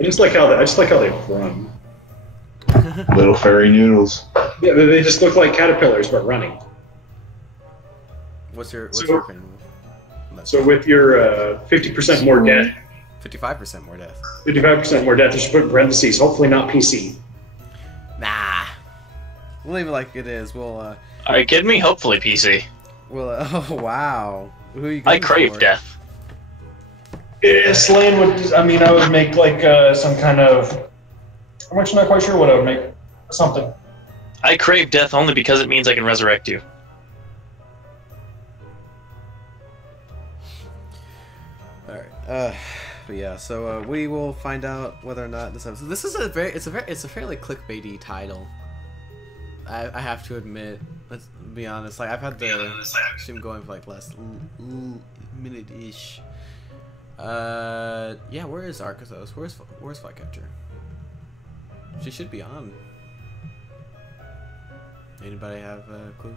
I just like how they run. Little fairy noodles. Yeah, they just look like caterpillars but running. What's your opinion? So with your 50% more death, 55% more death. 55% more death, you should put in parentheses. Hopefully not PC. Nah. We'll leave it like it is. We'll. Are you kidding me? Hopefully PC. Well. Oh wow. Who are you going I crave for? death. Yeah, Slane would. I mean, I would make like some kind of. I'm actually not quite sure what I would make. Something. I crave death only because it means I can resurrect you. All right. But yeah. So we will find out whether or not this episode. This is it's a fairly clickbaity title. I have to admit. Let's be honest. Like I've had the stream going for like less minute-ish. Yeah. Where is Arkathos? Where's Flycatcher? She should be on. Anybody have a clue?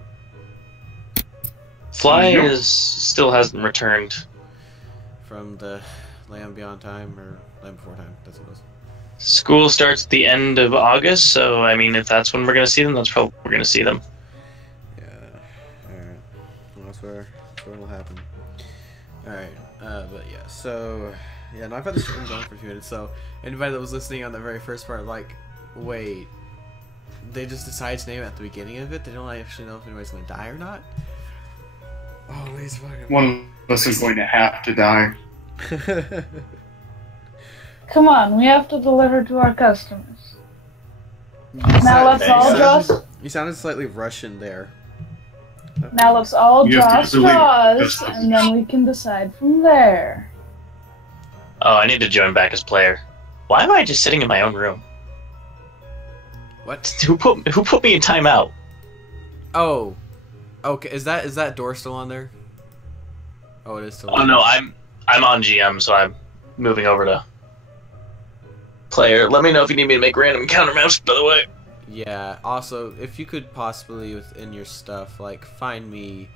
Fly still hasn't returned. From the Land Beyond Time or Land Before Time? That's what it was. School starts at the end of August, so I mean, if that's when we're gonna see them, that's probably when we're gonna see them. Yeah. All right. Well, that's where it'll happen. All right. But yeah. So yeah. No, I've had this stream going for a few minutes. So anybody that was listening on the very first part, like, wait, they just decided to name it at the beginning of it. They don't actually know if anybody's gonna die or not. Oh, he's fucking. One of us is going to have to die. Come on, we have to deliver to our customers. Now let's all draw. You sounded slightly Russian there. Now let's all You have draw to delete straws, and then we can decide from there. Oh, I need to join back as player. Why am I just sitting in my own room? What? Who put me in timeout? Oh. Okay. Is that door still on there? Oh, it is still. Oh no, I'm on GM, so I'm moving over to player. Let me know if you need me to make random encounter maps, by the way. Yeah. Also, if you could possibly within your stuff, like, find me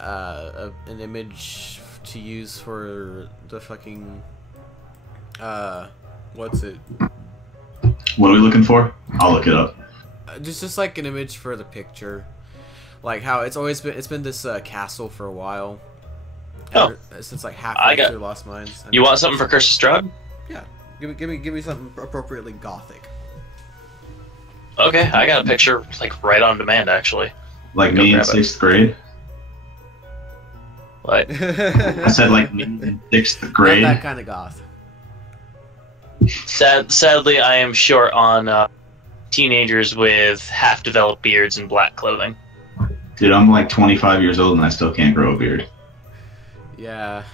an image to use for the fucking what's it? What are we looking for? I'll look it up. Just like an image for the picture, like how it's been this castle for a while. Oh. Since like halfway through Lost Mines. You want something for Curse of Strahd? Yeah. Give me something appropriately gothic. Okay, I got a picture like right on demand actually. Like me in 6th grade? What? I said like me in 6th grade. Not that kind of goth. Sadly, I am short on teenagers with half-developed beards and black clothing. Dude, I'm like 25 years old and I still can't grow a beard. Yeah.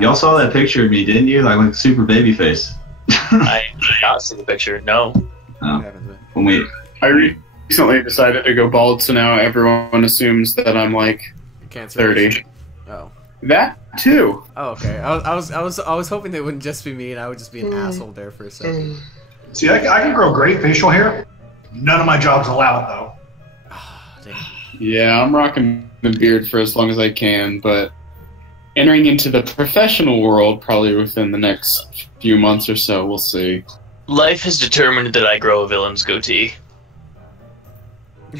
Y'all saw that picture of me, didn't you? Like super baby face. I did not see the picture. No. Oh. When we... I recently decided to go bald, so now everyone assumes that I'm like Cancer 30. Oh. That too. Oh, okay. I was hoping that it wouldn't just be me and I would just be an asshole there for a second. See, I can grow great facial hair. None of my jobs allow it, though. Oh, damn. Yeah, I'm rocking the beard for as long as I can, but entering into the professional world probably within the next few months or so, we'll see. Life has determined that I grow a villain's goatee.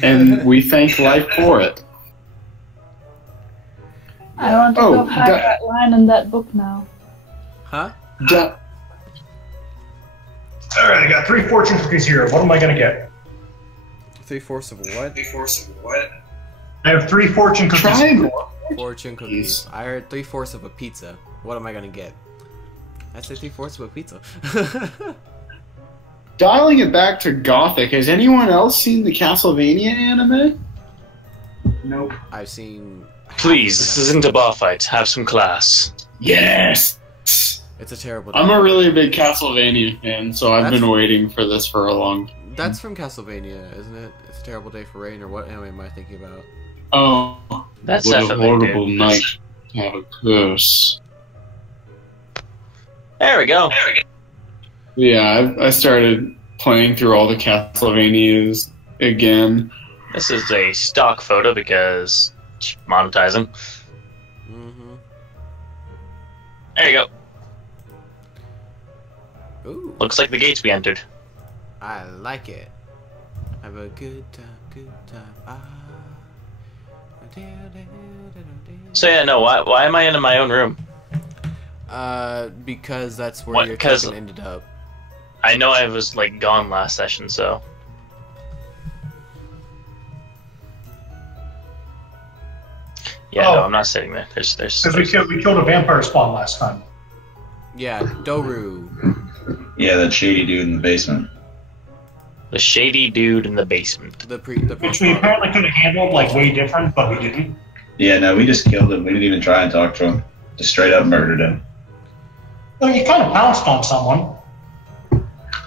And we thank life for it. I want to go find that line in that book now. Huh? Alright, I got 3 fortune cookies here. What am I gonna get? 3/4 of what? 3/4 of what? I have 3 fortune cookies. Triangle. Fortune cookies. I heard 3/4 of a pizza. What am I gonna get? I said 3/4 of a pizza. Dialing it back to Gothic, has anyone else seen the Castlevania anime? Nope. I've seen. Please, this isn't a bar fight. Have some class. Yes! It's a terrible. I'm a really big Castlevania fan, so I've been waiting for this for a long time. That's from Castlevania, isn't it? It's a terrible day for rain, or what anime am I thinking about? Oh, That's what a definitely horrible good. night to have a curse. There we go. Yeah, I started playing through all the Castlevanias again. This is a stock photo because monetizing. Mm-hmm. There you go. Ooh. Looks like the gates we entered. I like it. Have a good time, good time. So yeah, no. Why am I in my own room? Because that's where What, your 'cause- token ended up. I know I was like gone last session, so. Yeah, Oh. no, I'm not sitting there. There's. Because we killed a vampire spawn last time. Yeah, Doru. Yeah, that shady dude in the basement. The shady dude in the basement. The Which we apparently could have handled like way different, but we didn't. Yeah, no, we just killed him. We didn't even try and talk to him. Just straight up murdered him. Well, you kind of pounced on someone.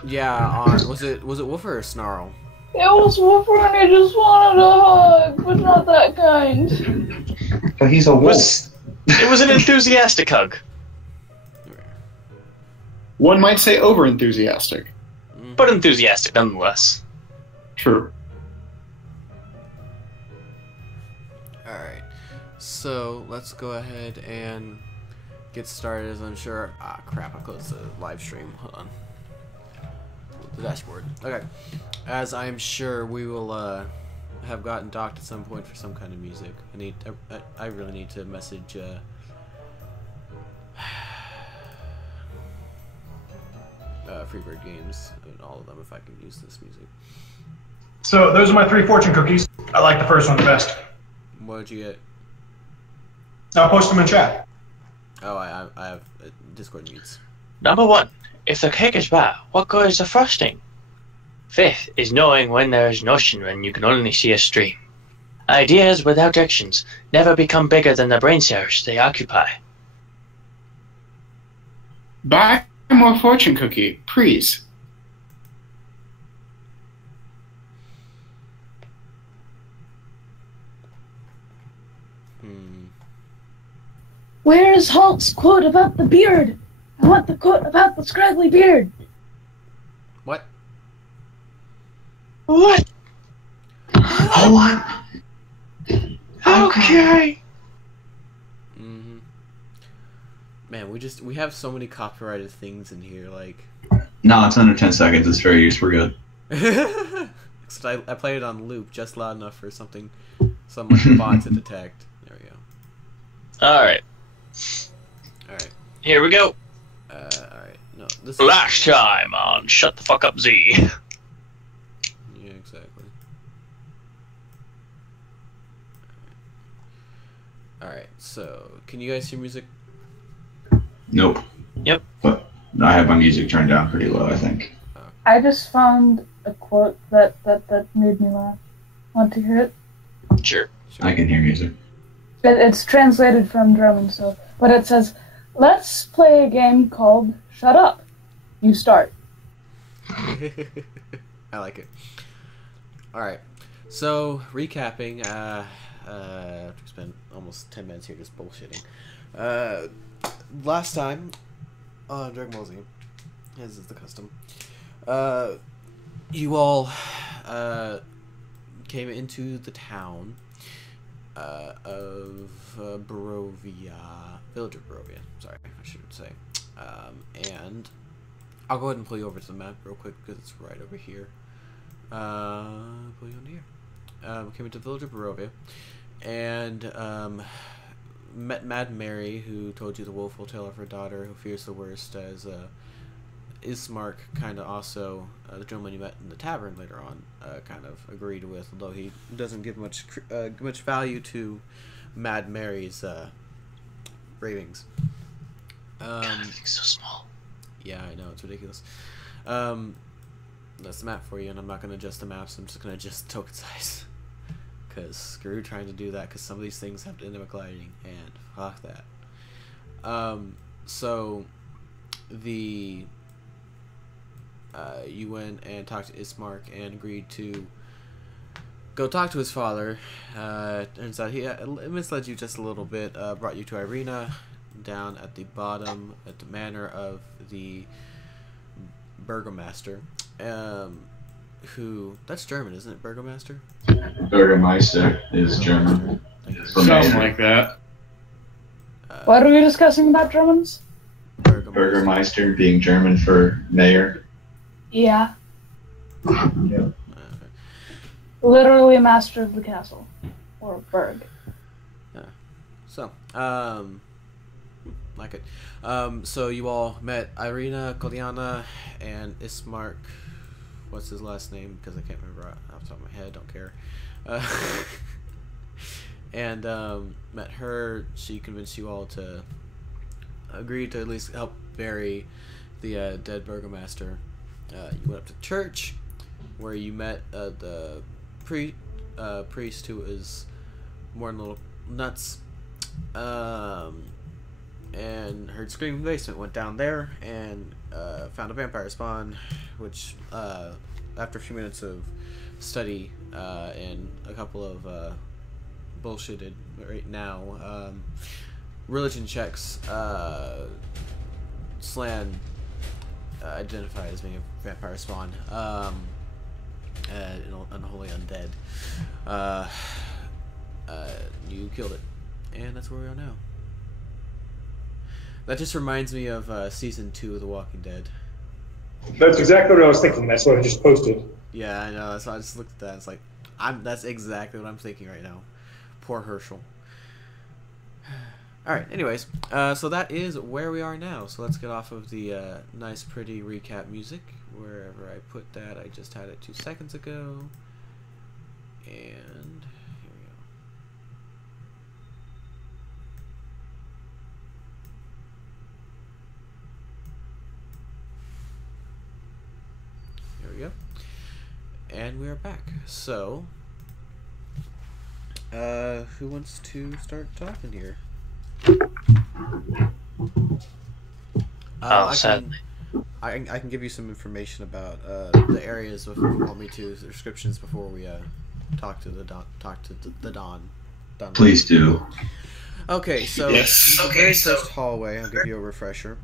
Yeah, on was it Wolfer or Snarl? It was Wolfer and he just wanted a hug, but not that kind. But he's a wolf. It was an enthusiastic hug. One might say over-enthusiastic. But enthusiastic nonetheless. True. Alright. So let's go ahead and get started, as I'm sure. Ah, crap, I closed the live stream. Hold on. The dashboard. Okay. As I'm sure we will have gotten docked at some point for some kind of music. I really need to message Freebird Games and all of them if I can use this music. So those are my 3 fortune cookies. I like the first one the best. What did you get? I'll post them in chat. Oh, I have Discord mutes. Number 1. If the cake is bad, what good is the frosting? 5th is knowing when there is notion when you can only see a stream. Ideas without actions never become bigger than the brain cells they occupy. Buy more fortune cookie, please. Where is Hulk's quote about the beard? I want the quote about the scraggly beard. What? What? Oh, what? Okay. Man, we have so many copyrighted things in here, like. No, it's under 10 seconds. It's fair use. We're good. Except I played it on loop just loud enough for some like bot to detect. There we go. Alright. Alright. Here we go. Alright. No, this Last time on Shut the Fuck Up Z. Yeah, exactly. Alright, so can you guys hear music? Nope. Yep. But I have my music turned down pretty low, I think. I just found a quote that made me laugh. Want to hear it? Sure. I can hear music. It's translated from German, but it says, "Let's play a game called Shut Up. You start." I like it. Alright, so recapping, we spent almost 10 minutes here just bullshitting. Last time on Dragon Ball Z, as is the custom, you all came into the town of Barovia, village of Barovia, sorry, I should say. And I'll go ahead and pull you over to the map real quick because it's right over here. Pull you on here. We came into the village of Barovia, and met Mad Mary, who told you the wolf will tell of her daughter, who fears the worst, as Ismark kind of also, the gentleman you met in the tavern later on, kind of agreed with, although he doesn't give much value to Mad Mary's ravings. God, everything's so small. Yeah, I know, it's ridiculous. That's the map for you, and I'm not going to adjust the maps, I'm just going to adjust token size. Because screw trying to do that, because some of these things have dynamic lighting, and fuck that. So, you went and talked to Ismark and agreed to go talk to his father. Turns out he misled you just a little bit, brought you to Irina, down at the bottom, at the manor of the Burgomaster. Who, that's German, isn't it, Burgomaster? Bürgermeister is German. Something like that. What are we discussing about Germans? Burgomaster. Burgermeister being German for mayor. Yeah. Yeah. Literally master of the castle. Or burg. So, like it. So you all met Irina, Koliana, and Ismark. What's his last name? Because I can't remember off the top of my head. Don't care. And met her. She convinced you all to agree to at least help bury the dead burgomaster. You went up to church, where you met the priest who is more than a little nuts. And heard screaming in the basement, went down there and found a vampire spawn, which after a few minutes of study and a couple of bullshitted right now religion checks, Slan identified as being a vampire spawn, unholy undead. You killed it, and that's where we are now. That just reminds me of season 2 of The Walking Dead. That's exactly what I was thinking. That's what I just posted. Yeah, I know. That's why I just looked at that. It's like, that's exactly what I'm thinking right now. Poor Herschel. All right. Anyways, so that is where we are now. So let's get off of the nice, pretty recap music. Wherever I put that, I just had it 2 seconds ago. And here we go. There we go. And we are back. So, who wants to start talking here? I can give you some information about the areas if you want me to, the descriptions before we talk to the Don. Please do. Okay, so Yes. the very first hallway, I'll give you a refresher.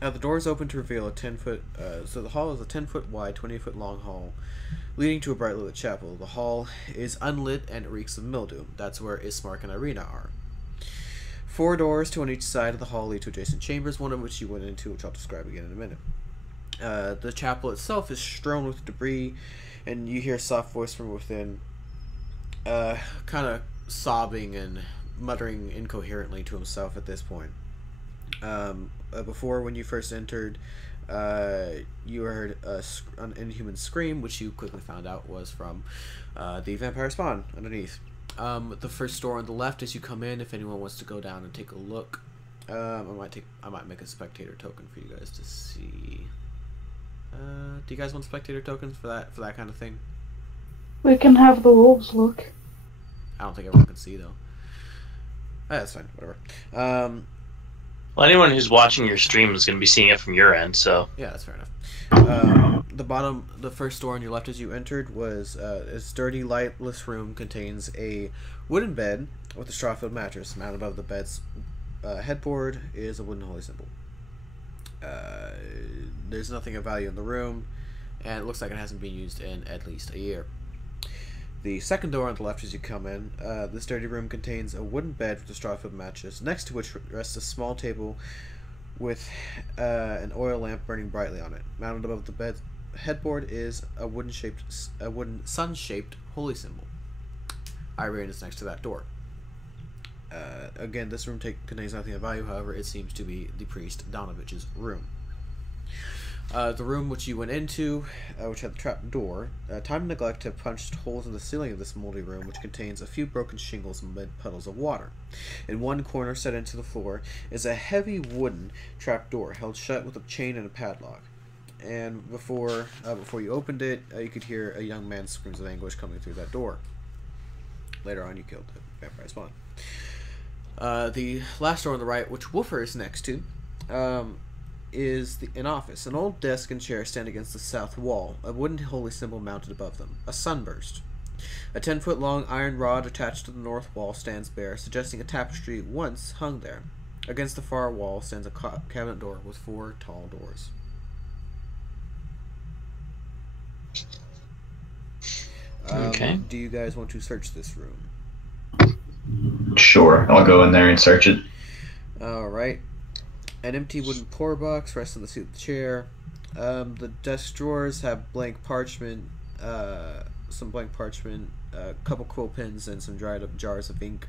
The doors open to reveal a 10-foot. So the hall is a 10-foot wide, 20-foot long hall, leading to a brightly lit chapel. The hall is unlit and reeks of mildew. That's where Ismark and Irina are. 4 doors, 2 on each side of the hall, lead to adjacent chambers, one of which you went into, which I'll describe again in a minute. The chapel itself is strewn with debris, and you hear a soft voice from within, kind of sobbing and muttering incoherently to himself at this point. Before, when you first entered, you heard an inhuman scream, which you quickly found out was from the vampire spawn underneath. The first door on the left as you come in, if anyone wants to go down and take a look, I might make a spectator token for you guys to see. Do you guys want spectator tokens for that kind of thing? We can have the wolves look. I don't think everyone can see though. That's fine, whatever. Well, anyone who's watching your stream is going to be seeing it from your end, so... Yeah, that's fair enough. The first door on your left as you entered was a sturdy, lightless room contains a wooden bed with a straw-filled mattress. Mounted above the bed's headboard is a wooden holy symbol. There's nothing of value in the room, and it looks like it hasn't been used in at least a year. The second door on the left as you come in, this dirty room contains a wooden bed with a straw-filled mattress, next to which rests a small table with an oil lamp burning brightly on it. Mounted above the bed's headboard is a wooden sun-shaped holy symbol. Irene is next to that door. Again, this room contains nothing of value, however, it seems to be the priest Donovich's room. The room which you went into, which had the trap door, time and neglect have punched holes in the ceiling of this moldy room, which contains a few broken shingles and puddles of water. In one corner, set into the floor, is a heavy wooden trap door held shut with a chain and a padlock. And before you opened it, you could hear a young man's screams of anguish coming through that door. Later on, you killed the vampire spawn. The last door on the right, which Wolfer is next to, is an office. An old desk and chair stand against the south wall, a wooden holy symbol mounted above them, a sunburst. A 10-foot long iron rod attached to the north wall stands bare, suggesting a tapestry once hung there. Against the far wall stands a cabinet door with 4 tall doors. Okay. Do you guys want to search this room? Sure, I'll go in there and search it. Alright. An empty wooden pour box rests on the seat of the chair. The desk drawers have blank parchment, some blank parchment, a couple quill pens, and some dried up jars of ink.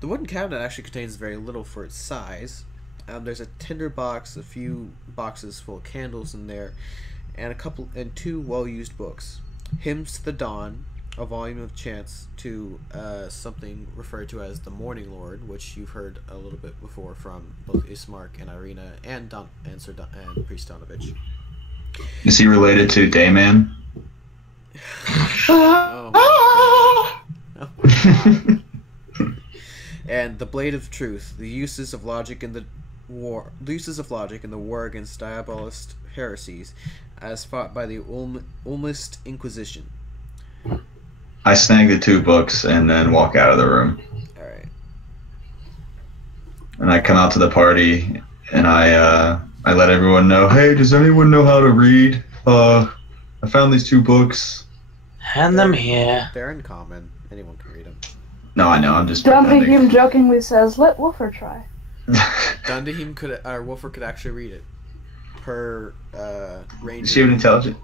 The wooden cabinet actually contains very little for its size. There's a tinder box, a few boxes full of candles in there, and two well-used books: Hymns to the Dawn, a volume of chants to something referred to as the Morning Lord, which you've heard a little bit before from both Ismark and Irina and Priest Donovich. Is he related to Dayman? Oh my. And the Blade of Truth, the uses of logic in the war against diabolist heresies, as fought by the Ulmist Inquisition. I snag the 2 books and then walk out of the room. Alright. And I come out to the party and I let everyone know, hey, does anyone know how to read? I found these 2 books. Hand them here. They're in common. Anyone can read them. No, I know, I'm just Dumbahim jokingly says, "Let Wolfer try." Dundahim Wolfer could actually read it. Per Ranger. Is she even intelligent?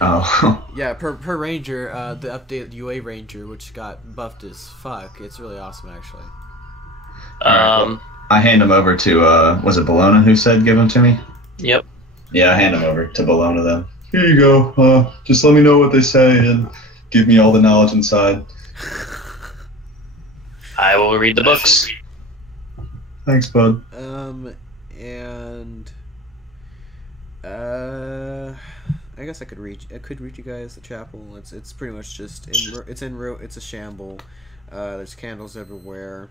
Oh. Yeah, per Ranger, the updated UA Ranger, which got buffed as fuck. It's really awesome, actually. I hand them over to, was it Bologna who said give them to me? Yep. Yeah, I hand them over to Bologna then. Here you go. Just let me know what they say and give me all the knowledge inside. I will read the books. Thanks, bud. I guess I could read you guys the chapel. It's pretty much just it's a shamble. There's candles everywhere,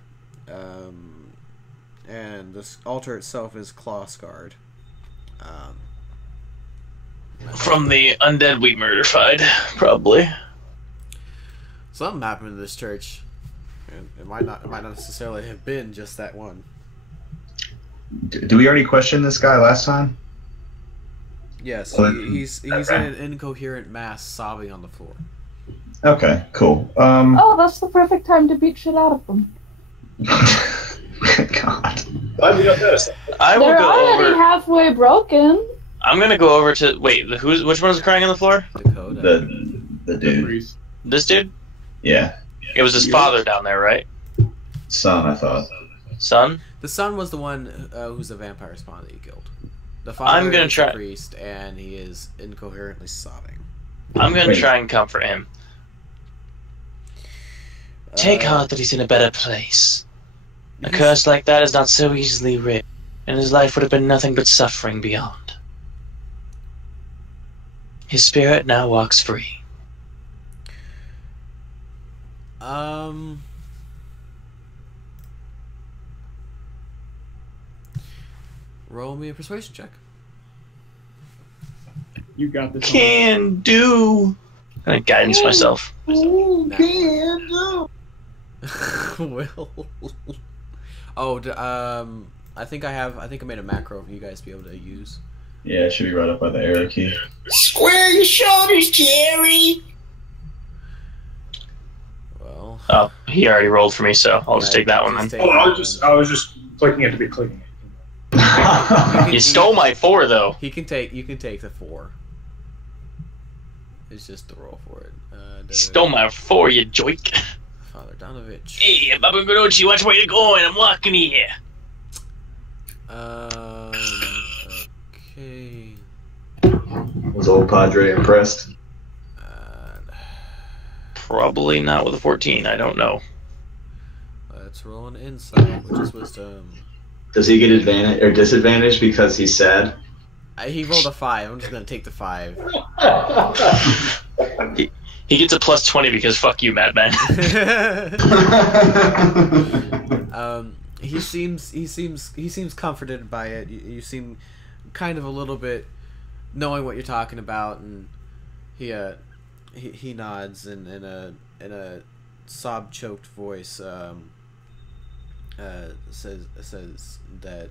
and this altar itself is claw scarred. From the undead we murdered, probably. Something happened to this church. And it might not necessarily have been just that one. Do we already question this guy last time? Yes, he's in an incoherent mass sobbing on the floor. Okay, cool. Oh, that's the perfect time to beat shit out of them. God. Glad we don't notice. I will They're go already over. halfway broken. I'm gonna go over to which one is crying on the floor? Dakota. The dude. This dude? Yeah. It was his father down there, right? Son, I thought. Son? The son was the one who's the vampire spawn that you killed. The father I'm gonna is try. the priest, and he is incoherently sobbing. I'm gonna Wait. try and comfort him. Take heart that he's in a better place. A curse like that is not so easily rid, and his life would have been nothing but suffering beyond. His spirit now walks free. Roll me a persuasion check. You got this. Can do. I'm gonna guidance myself. Will. Oh, I think I made a macro for you guys to be able to use. Yeah, it should be right up by the arrow key. Square your shoulders, Jerry. Well. Oh, he already rolled for me, so I'll just take that one then. Oh, I was just clicking it to be clicking it. You stole my 4 though. You can take the 4. It's just the roll for it. Stole my 4, you joik. Father Donovich. Hey, Baba Gucci, which way to go? And I'm walking here. Okay. Was old Padre impressed? Probably not with a 14. I don't know. Let's roll an insight, which is wisdom. Does he get advantage or disadvantage because he's sad? He rolled a 5. I'm just gonna take the 5. He gets a plus 20 because fuck you, Madman. He seems comforted by it. You seem kind of a little bit knowing what you're talking about, and he nods and in a sob choked voice says that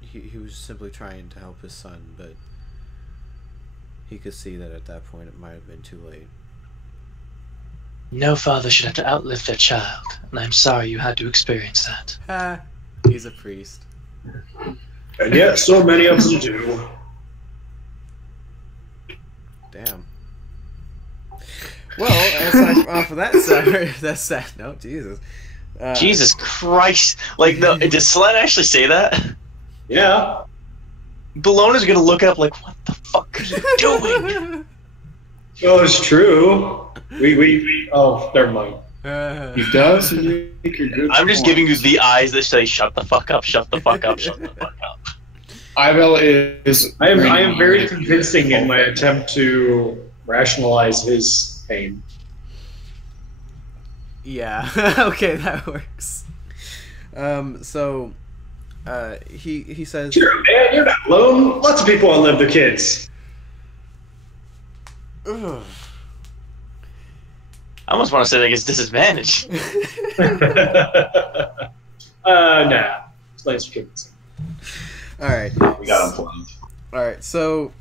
he was simply trying to help his son, but he could see that at that point it might have been too late. No father should have to outlive their child, and I'm sorry you had to experience that. He's a priest. And yet, so many of them do. Damn. Well, aside off of that sad note, Jesus. Jesus Christ! Like, no, did Sled actually say that? Yeah. Bellona's gonna look up like, what the fuck are you doing? Oh, it's true. Oh, never mind. He does make a good I'm just point. giving you the eyes that say, shut the fuck up, shut the fuck up, shut the fuck up. Ivel is. I am very convincing in my attempt to rationalize his pain. Yeah. Okay, that works. So, he says. Sure, man, you're not alone. Lots of people outlive their kids. Ugh. I almost want to say like it's disadvantage. Nah. Slaves are kids. All right. We got him planned. All right. So,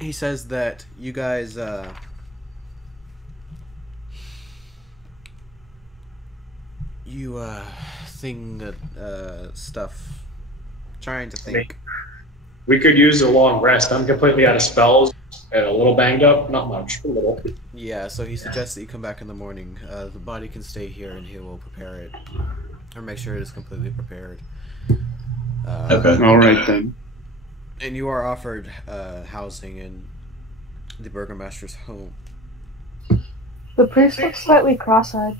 he says that you guys, stuff. Trying to think. We could use a long rest. I'm completely out of spells and a little banged up. Not much, a little. Yeah, so he suggests that you come back in the morning. The body can stay here and he will prepare it. Or make sure it is completely prepared. Okay. All right then. And you are offered housing in the burgomaster's home. The priest looks slightly cross-eyed.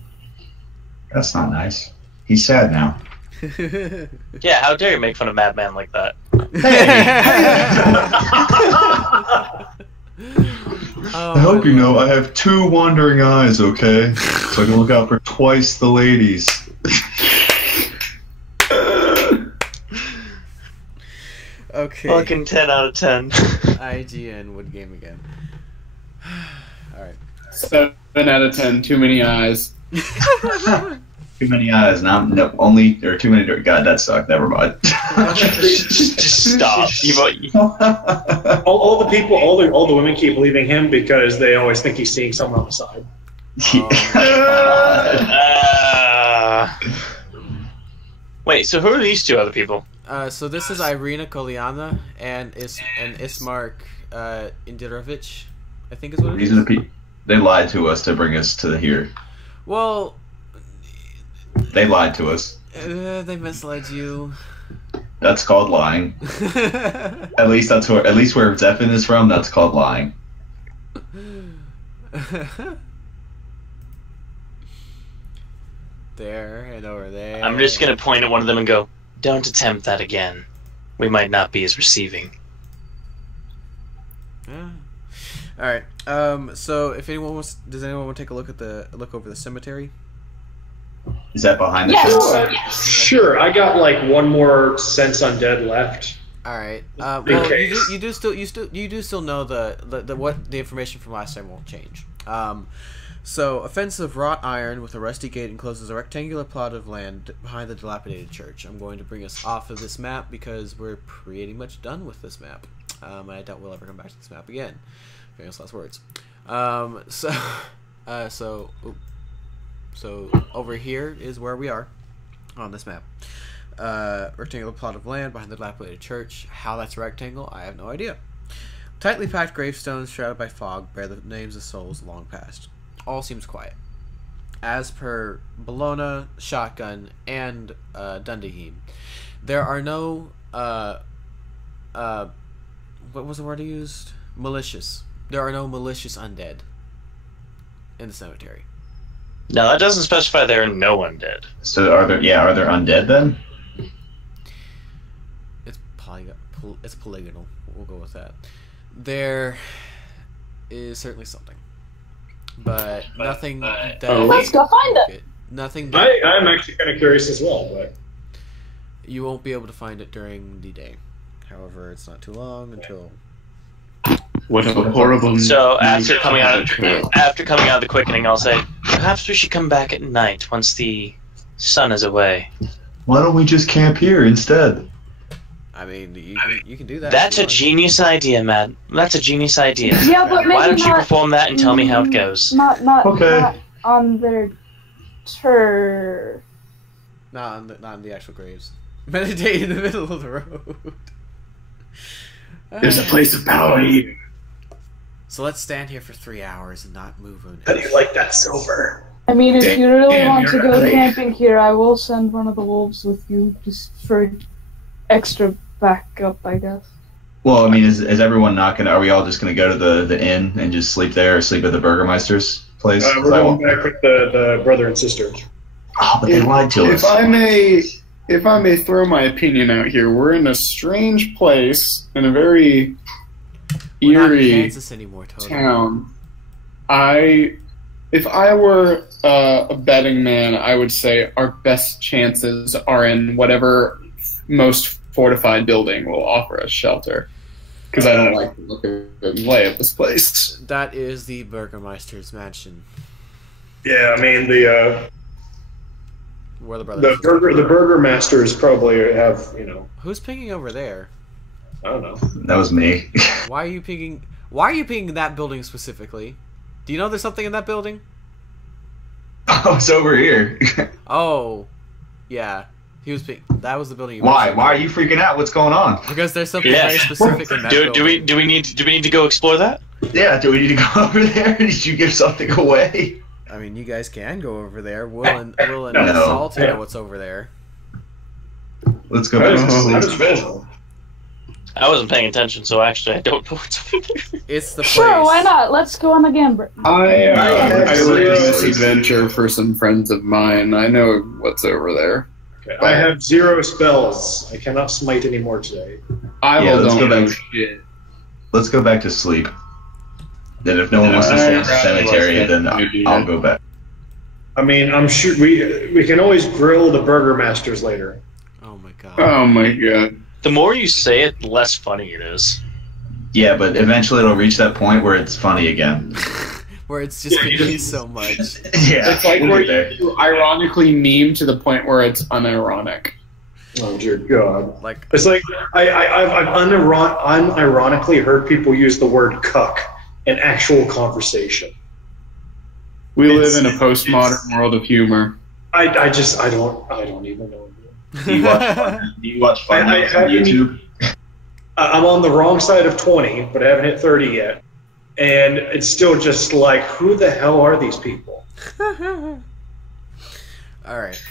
That's not nice. He's sad now. Yeah, how dare you make fun of Madman like that? I hope you know I have 2 wandering eyes, okay? So I can look out for twice the ladies. Okay. Fucking 10 out of 10. IGN would game again. Alright. 7 out of 10. Too many eyes. Too many eyes, and only there are too many. God, that sucked. Never mind. just stop. All the people, all the women keep leaving him because they always think he's seeing someone on the side. Wait, so who are these 2 other people? So this is Irina Koliana and Ismark Indirovich, I think is what it These is. are the they lied to us to bring us to here. Well, They lied to us. they misled you. That's called lying. At least where Zephin is from, that's called lying. There and over there. I'm just gonna point at one of them and go, don't attempt that again. We might not be as receiving. Yeah. All right. So if anyone wants, does anyone want to take a look over the cemetery? Is that behind the Yes. church? Sure, I got like one more sense undead left. All right. In Well, case. you do still know the information from last time won't change. So a fence of wrought iron with a rusty gate encloses a rectangular plot of land behind the dilapidated church. I'm going to bring us off of this map because we're pretty much done with this map. I doubt we'll ever come back to this map again. Famous last words. So over here is where we are on this map. Rectangular plot of land behind the dilapidated church. How that's a rectangle, I have no idea. Tightly packed gravestones shrouded by fog bear the names of souls long past. All seems quiet. As per Bellona, Shotgun, and Dundeheim, there are no what was the word I used? Malicious. There are no malicious undead in the cemetery. No, that doesn't specify there are no undead. So are there undead then? It's polygonal. We'll go with that. There is certainly something, but nothing that. Let's go find it. Nothing. That I'm actually kind of curious as well, but you won't be able to find it during the day. However, it's not too long until. What a horrible. So after coming out of the quickening, I'll say, perhaps we should come back at night once the sun is away. Why don't we just camp here instead? I mean, you can do that. That's if you a want. genius idea, Matt. That's a genius idea. Yeah, but maybe Why don't you not- perform that and tell me how it goes? Not Okay. on their turf. Not in the actual graves. Meditate in the middle of the road. There's a place of power here. So let's stand here for 3 hours and not move. How do you like that silver? I mean, if you really Damn, want to you're go right. camping here, I will send one of the wolves with you just for extra backup, I guess. Well, I mean, is everyone not gonna? Are we all just gonna go to the inn and just sleep there, or sleep at the Burgermeister's place? We're going back with the brother and sister. Oh, but they lied to us. If I may throw my opinion out here, we're in a strange place in a very We're not in eerie Kansas anymore, Totem. town. If I were a betting man, I would say our best chances are in whatever most fortified building will offer us shelter. Because I don't like the look of the lay of this place. That is the Burgermeister's mansion. Yeah, I mean Where the brothers. the burger masters probably have Who's pinging over there? I don't know. That was me. Why are you pinging? Why are you pinging that building specifically? Do you know there's something in that building? Oh, it's over here. Oh, yeah. He was ping. That was the building. Why? Why are you freaking out? What's going on? Because there's something Yeah. very specific in that building. Do we need to go explore that? Yeah, do we need to go over there? Did you give something away? I mean, you guys can go over there. Will and No. Salty know what's over there. Let's go back to How sleep. does Will? I wasn't paying attention, so actually I don't know what's over there. It's the place. Sure, why not? Let's go on again, Brittany. I learned this adventure for some friends of mine. I know what's over there. Okay, I have 0 spells. I cannot smite anymore today. I Yeah, will let's don't go know back. shit. Let's go back to sleep. Then if no one wants to stay at the cemetery, then I'll go back. I mean, I'm sure we can always grill the burger masters later. Oh my god. Oh my god. The more you say it, the less funny it is. Yeah, but eventually it'll reach that point where it's funny again. Where it's just been used so much. Yeah, It's like we'll where get there. you ironically meme to the point where it's unironic. Oh dear God! Like, It's like I've unironically heard people use the word "cuck" in actual conversation. We It's- live in a postmodern world of humor. I don't even know. Do you watch fun I on haven't- YouTube? I'm on the wrong side of 20, but I haven't hit 30 yet, and it's still just like, who the hell are these people? alright.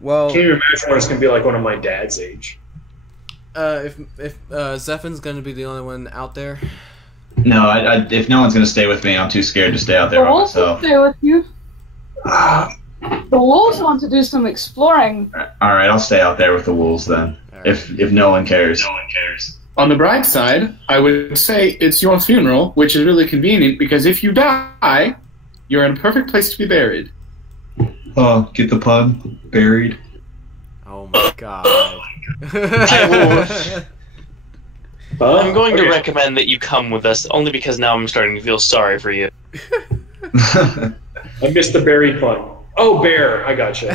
Well, Can't even imagine what it's gonna be like when I'm my dad's age. if Zephin's gonna be the only one out there, No, if no one's gonna stay with me, I'm too scared to stay out there The by wolves will myself. stay with you. Ah, The wolves want to do some exploring. all right, I'll stay out there with the wolves then. Alright. If no one cares. On the bright side, I would say it's your funeral, which is really convenient because if you die, you're in a perfect place to be buried. Oh, get the pun buried. oh my god. I'm going to Okay. recommend that you come with us, only because now I'm starting to feel sorry for you. I missed the buried pun. Oh, bear! I gotcha.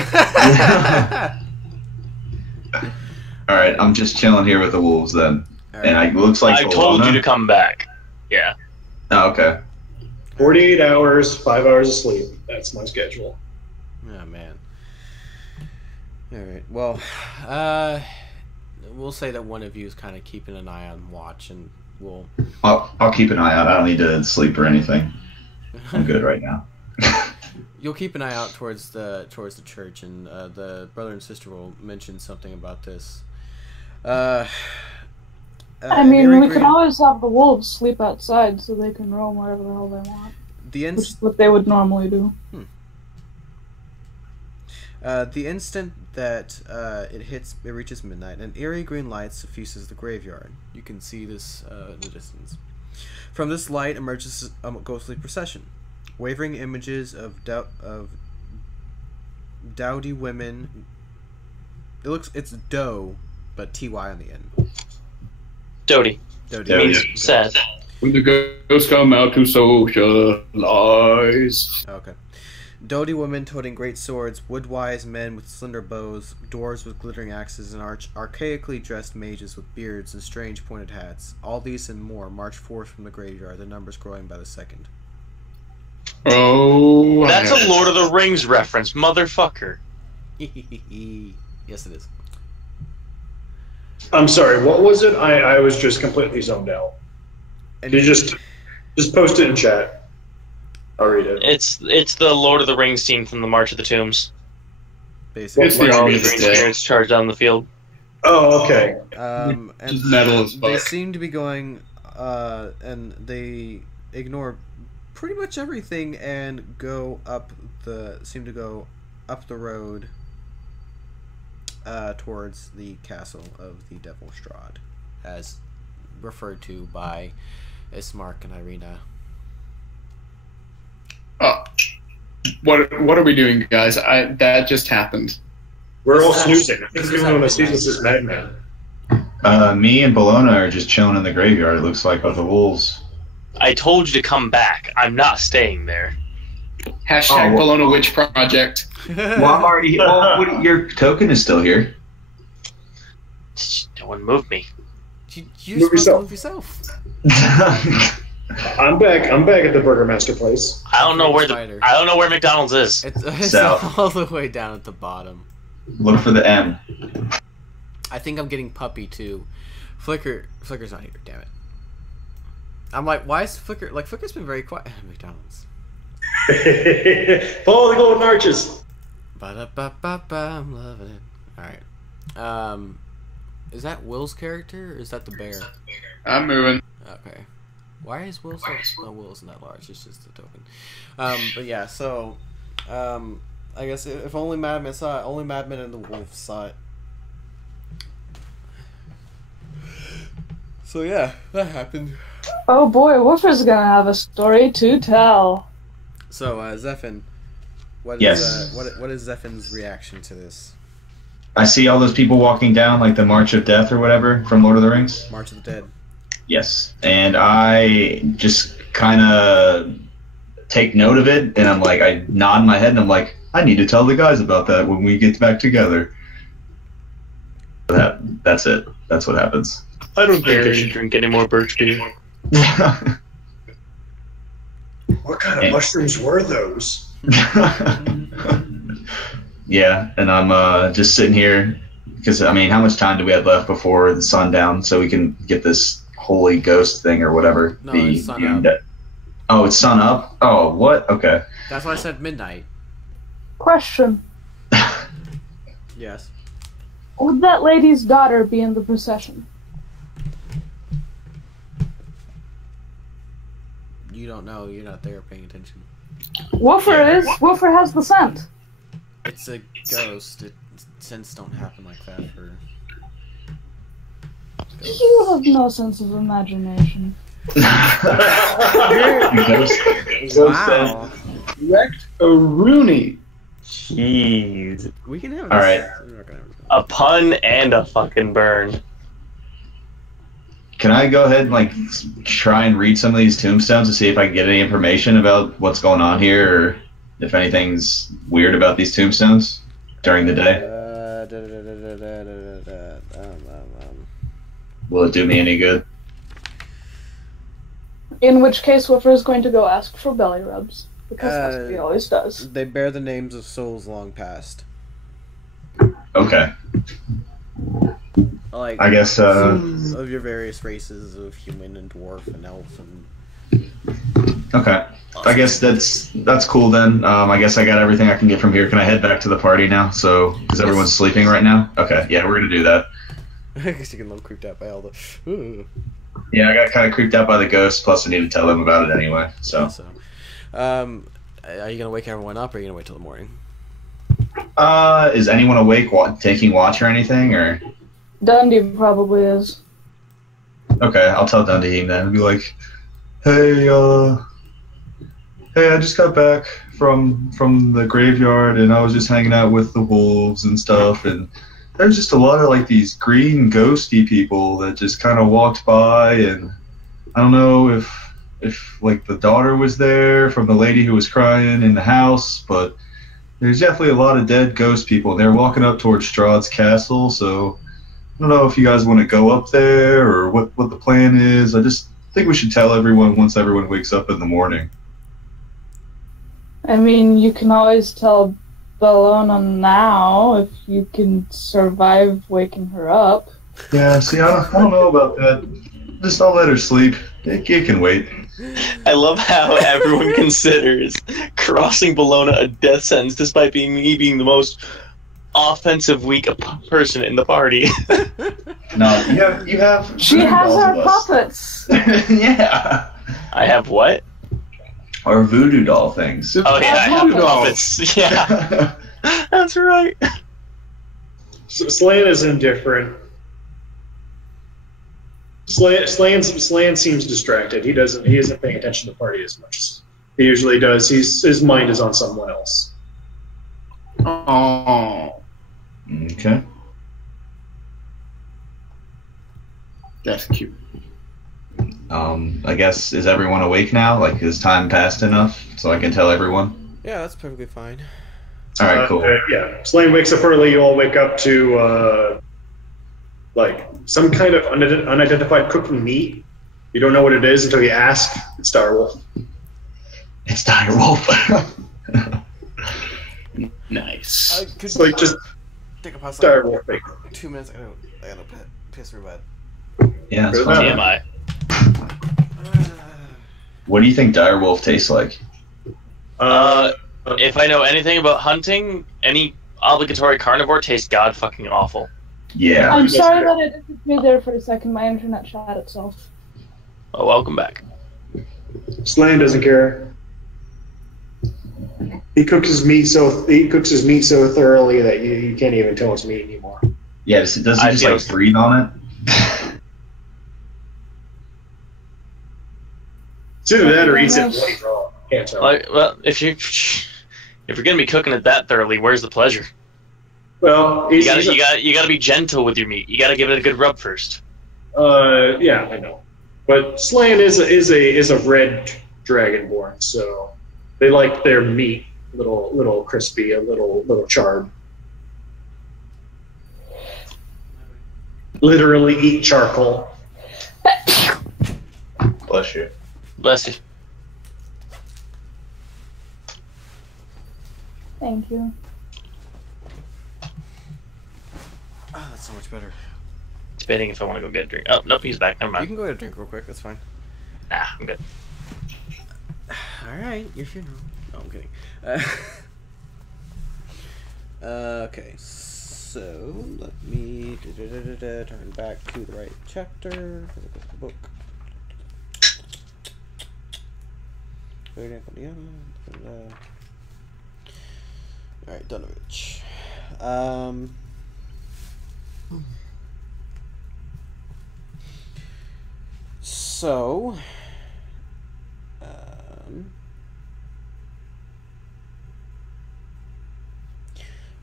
All right, I'm just chilling here with the wolves then, Alright. and it looks like I told you Solana- to come back. Yeah. Oh, okay. 48 hours, 5 hours of sleep. That's my schedule. Oh man. Alright, well, we'll say that one of you is kind of keeping an eye on watch, and we'll... I'll keep an eye out. I don't need to sleep or anything. I'm good right now. You'll keep an eye out towards the church, and the brother and sister will mention something about this. I mean, Mary we can Green- always have the wolves sleep outside so they can roam wherever the hell they want. Which is what they would normally do. The instant that it reaches midnight, an eerie green light suffuses the graveyard. You can see this in the distance. From this light emerges a ghostly procession. Wavering images of dowdy women. It's doe, but ty on the end. Dodie. Dowdy. Means sad. When the ghosts come out to socialize. Okay. Dowdy women toting great swords, wood-wise men with slender bows, dwarves with glittering axes, and archaically dressed mages with beards and strange pointed hats. All these and more march forth from the graveyard, their numbers growing by the second. Oh. That's a Lord of the Rings reference, motherfucker. Yes, it is. I'm sorry, what was it? I was just completely zoned out. And You just post it in chat. I'll read it. It's the Lord of the Rings scene from the March of the Tombs. basically. It's the All army the of the green dead. spirits charge down the field. Oh, okay. And Just metal as they fuck. seem to be going, and they ignore pretty much everything and seem to go up the road towards the castle of the Devil Strahd, as referred to by Ismark and Irina. What are we doing, guys? That just happened. We're all snoozing. I think This the is only one that happening. sees us is Madman. Me and Bologna are just chilling in the graveyard, it looks like, with the wolves. I told you to come back. I'm not staying there. Hashtag Bologna Witch Project. Well, I'm already. Well, your token is still here. No one moved me. You Move just yourself. move yourself. I'm back. I'm back at the Burgermaster place. I don't know where Spider. I don't know where McDonald's is. It's So- all the way down at the bottom. Look for the M. I think I'm getting puppy too. Flicker's not here. Damn it. I'm like, why is Flicker? Like, Flicker's been very quiet. McDonald's. Follow the golden arches. Ba-da-ba-ba-ba, I'm loving it. Alright. Is that Will's character, or is that the bear? I'm moving. Okay. Why is Will so... Oh, Will isn't that large, it's just a token. But yeah, so... I guess if only Madman saw it, only Madman and the Wolf saw it. So yeah, that happened. Oh boy, Woofer's gonna have a story to tell. So, Zephin, what Yes. what is Zephin's reaction to this? I see all those people walking down, like the March of Death or whatever from Lord of the Rings. March of the Dead. Yes. And I just kind of take note of it, and I'm like, I nod my head, and I'm like, I need to tell the guys about that when we get back together. That's it. That's what happens. I don't think I should drink any more birch beer. What kind of mushrooms were those? Yeah, and I'm just sitting here because, I mean, how much time do we have left before the sundown so we can get this holy ghost thing or whatever? No, it's sun up. Oh, it's sun up? Oh, what? Okay. That's why I said midnight. Question. Yes. Would that lady's daughter be in the procession? You don't know. You're not there paying attention. Woofer is. Woofer has the scent. It's a ghost. Scents don't happen like that for ghosts. You have no sense of imagination. Wow. Wrecked a Rooney. Jeez. We can have All this. right. We're not gonna have this. A pun and a fucking burn. Can I go ahead and like try and read some of these tombstones to see if I can get any information about what's going on here, or if anything's weird about these tombstones during the day? Will it do me any good? In which case, Woofer is going to go ask for belly rubs. Because that's what he always does. They bear the names of souls long past. Okay. Like, I guess, souls of your various races of human and dwarf and elf and... Okay. I guess that's cool then. I guess I got everything I can get from here. Can I head back to the party now? So, because everyone's sleeping right now? Okay, yeah, we're going to do that. I guess you get a little creeped out by all the... Ooh. Yeah, I got kind of creeped out by the ghosts, plus I need to tell them about it anyway, so. Are you gonna wake everyone up, or are you gonna wait till the morning? Is anyone awake taking watch or anything, or? Dundee probably is. Okay, I'll tell Dundee then. I'll be like, hey, I just got back from the graveyard, and I was just hanging out with the wolves and stuff, and there's just a lot of like these green ghosty people that just kind of walked by, and I don't know if like the daughter was there from the lady who was crying in the house, but there's definitely a lot of dead ghost people, and they're walking up towards Strahd's castle, so I don't know if you guys want to go up there or what the plan is. I just think we should tell everyone once everyone wakes up in the morning. I mean, you can always tell Bellona now if you can survive waking her up. Yeah, see, I don't know about that. Just I'll let her sleep. It can wait. I love how everyone considers crossing Bologna a death sentence, despite me being the most offensive weak person in the party. No, you have. She has all our of us. puppets. Yeah. I have what? Or voodoo doll things. Oh yeah, I have Voodoo dolls. puppets. Yeah, that's right. Slan is indifferent. Slan seems distracted. He isn't paying attention to the party as much as he usually does. His mind is on someone else. Oh, Okay. that's cute. I guess, is everyone awake now? Like, is time passed enough so I can tell everyone? Yeah, that's perfectly fine. All right, cool. Yeah, Slan wakes up early. You all wake up to like some kind of unidentified cooking meat. You don't know what it is until you ask. It's Direwolf. It's Direwolf. Nice. It's like just Take a pause. Direwolf bacon. 2 minutes. I gotta piss real bad. Yeah, it's Good fine. enough. TMI. What do you think Direwolf tastes like? If I know anything about hunting, any obligatory carnivore tastes god fucking awful. Yeah. I'm sorry that it disappeared there for a second. My internet shot itself. Oh, welcome back. Slan doesn't care. He cooks his meat so thoroughly that you can't even tell it's meat anymore. Yeah, does he I just feel- like breathe on it? It's either that or eats it bloody raw. Can't tell. Well, if you're gonna be cooking it that thoroughly, where's the pleasure? Well, You gotta be gentle with your meat. You gotta give it a good rub first. yeah, I know. But Slan is a red dragonborn, so they like their meat little crispy, a little charred. Literally eat charcoal. Bless you. Bless you. Thank you. Oh, that's so much better. Debating if I want to go get a drink. Oh, nope, he's back. Never You mind. can go ahead and drink real quick. That's fine. Nah, I'm good. All right, your funeral. No, I'm kidding. Okay, so let me turn back to the right chapter. Book. All right, Dunovich. So,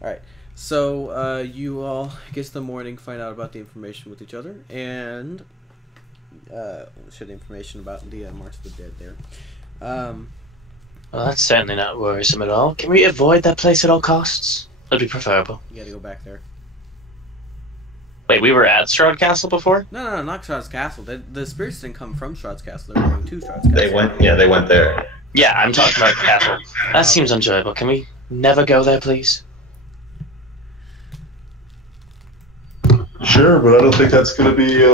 alright, so you all get to the morning, find out about the information with each other, and share the information about the March of the Dead there. Well, that's certainly not worrisome at all. Can we avoid that place at all costs? That'd be preferable. You gotta go back there. Wait, we were at Strahd Castle before? No, not Strahd's Castle. The spirits didn't come from Strahd's Castle. They were going to Strahd's Castle. They went there. Yeah, I'm talking about the castle. That seems enjoyable. Can we never go there, please? Sure, but I don't think that's going to be, I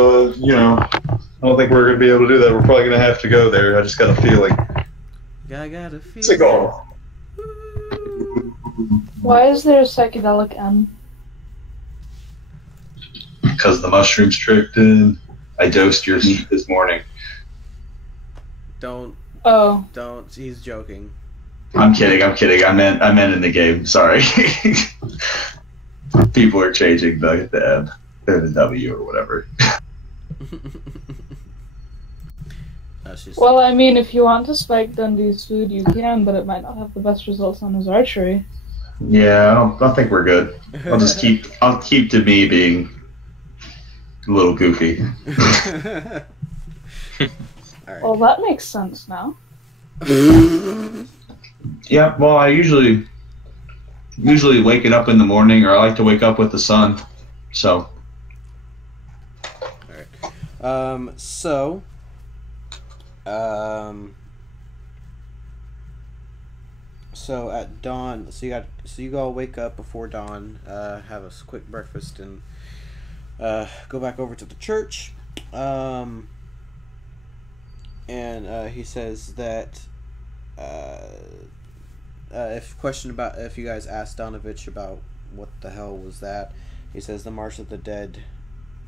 don't think we're going to be able to do that. We're probably going to have to go there. I just got a feeling. I got a feeling. It's a goal. Why is there a psychedelic M? Because the mushrooms tricked in. I dosed your meat this morning. Don't. He's joking. I'm kidding. I meant in the game. Sorry. People are changing the M or the W or whatever. Well, I mean, if you want to spike Dundee's food, you can, but it might not have the best results on his archery. Yeah, I think we're good. I'll keep to me being a little goofy. Alright. Well, that makes sense now. Yeah, well, I usually waking up in the morning, or I like to wake up with the sun. So. Alright. So at dawn, so you all wake up before dawn, have a quick breakfast, and go back over to the church. And he says that if you guys ask Donovich about what the hell was that, he says the March of the Dead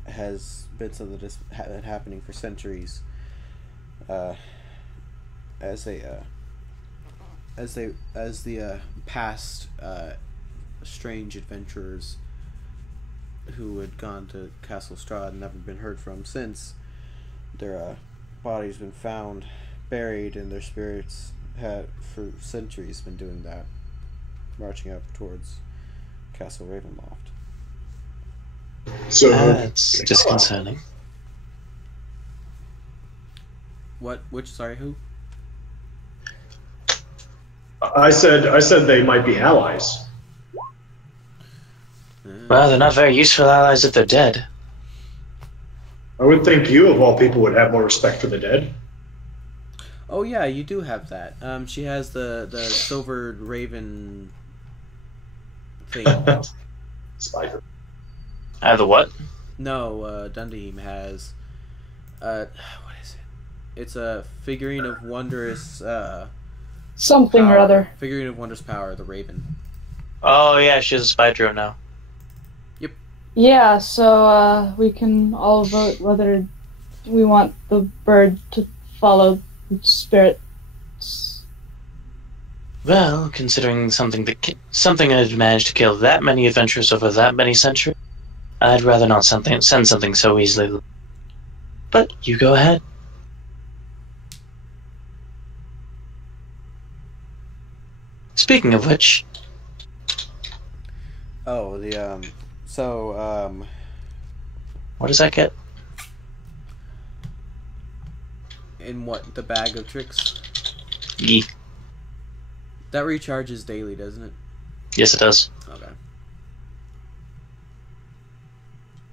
has been something that's been happening for centuries. As the past strange adventurers who had gone to Castle Strahd and never been heard from since, their bodies been found buried, and their spirits had for centuries been doing that, marching up towards Castle Ravenloft. So That's disconcerting. Sorry, who? I said they might be allies. Well, they're not very useful allies if they're dead. I would think you, of all people, would have more respect for the dead. Oh yeah, you do have that. She has the silvered raven thing. Spider. The what? No, Dundee has. What is it? It's a figurine of wondrous. Something or power. other. Figurine of wondrous power, the raven. Oh yeah, she has a spider now. Yeah, so we can all vote whether we want the bird to follow the spirits. Well, considering something had managed to kill that many adventurers over that many centuries, I'd rather not send something so easily. But you go ahead. Speaking of which, Oh, what does that get? in what, the bag of tricks? Yee. That recharges daily, doesn't it? Yes, it does. Okay.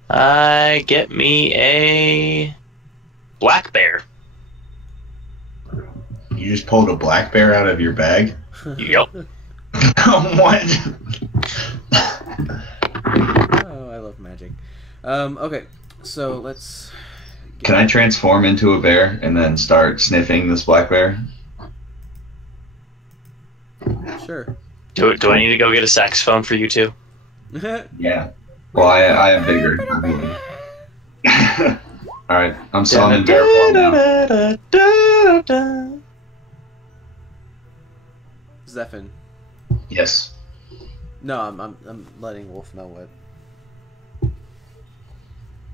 I get me a black bear. You just pulled a black bear out of your bag? Yup. What? Oh, I love magic. Okay, so let's. Can I transform into a bear and then start sniffing this black bear? Sure. Do I need to go get a saxophone for you two? Yeah. Well, I am bigger. Alright, I'm summoning bear form now. Zephin. Yes. No, I'm letting Wolf know what.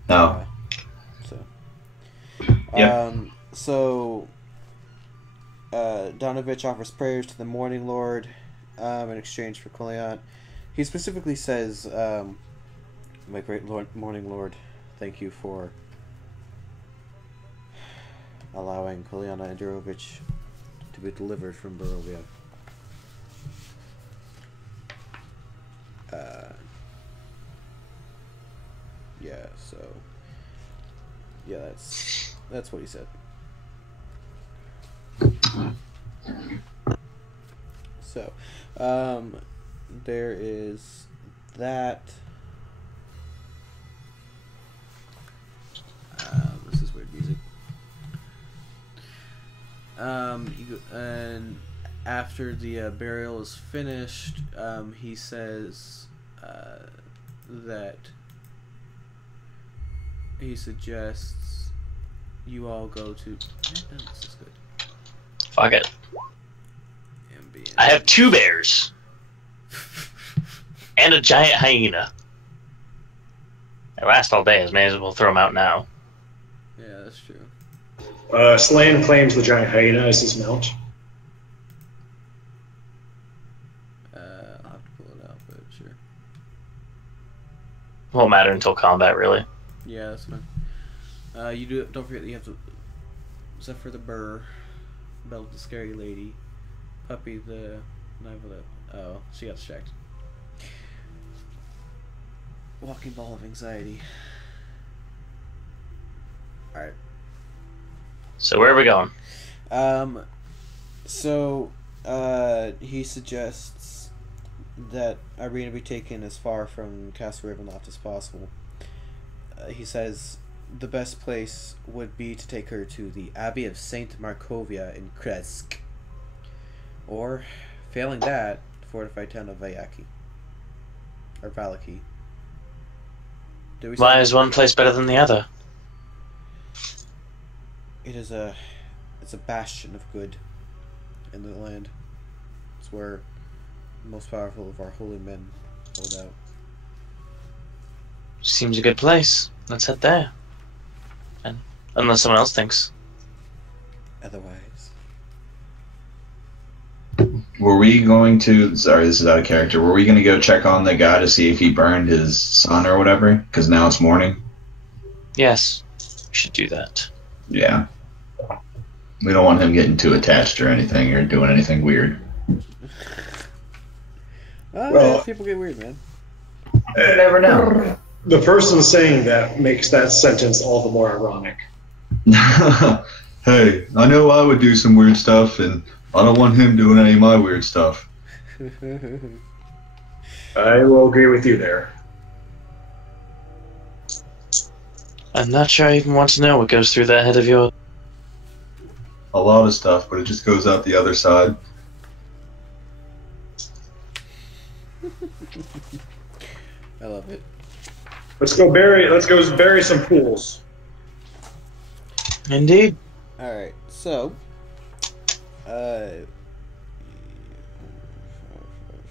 No. So. Donovich offers prayers to the Morning Lord in exchange for Koliant. He specifically says, "My great Lord, Morning Lord, thank you for allowing Koliana Andirovich to be delivered from Barovia." Yeah. So. Yeah, that's what he said. So, there is that. This is weird music. And after the burial is finished, he says that he suggests you all go to. This is good. Fuck it. I have 2 bears. And a giant hyena. They last all day, may as well throw them out now. Yeah, that's true. Slan claims the giant hyena as his mount. I'll have to pull it out, but sure. Won't matter until combat, really. Yeah, that's fine. Don't forget that you have to Zephyr the Burr, Belle the Scary Lady, Puppy the Nivolet. Oh, she got distracted. Walking Ball of Anxiety. Alright. So where are we going? he suggests that Irina be taken as far from Castle Ravenloft as possible. He says the best place would be to take her to the Abbey of Saint Markovia in Kresk. Or, failing that, the fortified town of Vayaki. Or Valaki. Why is one place better than the other? It's a bastion of good in the land. It's where the most powerful of our holy men hold out. Seems a good place. Let's head there. And unless someone else thinks. Otherwise. Were we going to... Sorry, this is out of character. Were we going to go check on the guy to see if he burned his son or whatever? Because now it's morning. Yes, we should do that. Yeah. We don't want him getting too attached or anything or doing anything weird. Well, people get weird, man. You never know. The person saying that makes that sentence all the more ironic. Hey, I know I would do some weird stuff, and I don't want him doing any of my weird stuff. I will agree with you there. I'm not sure I even want to know what goes through that head of yours. A lot of stuff, but it just goes out the other side. I love it. Let's go bury some pools. Indeed. Alright, so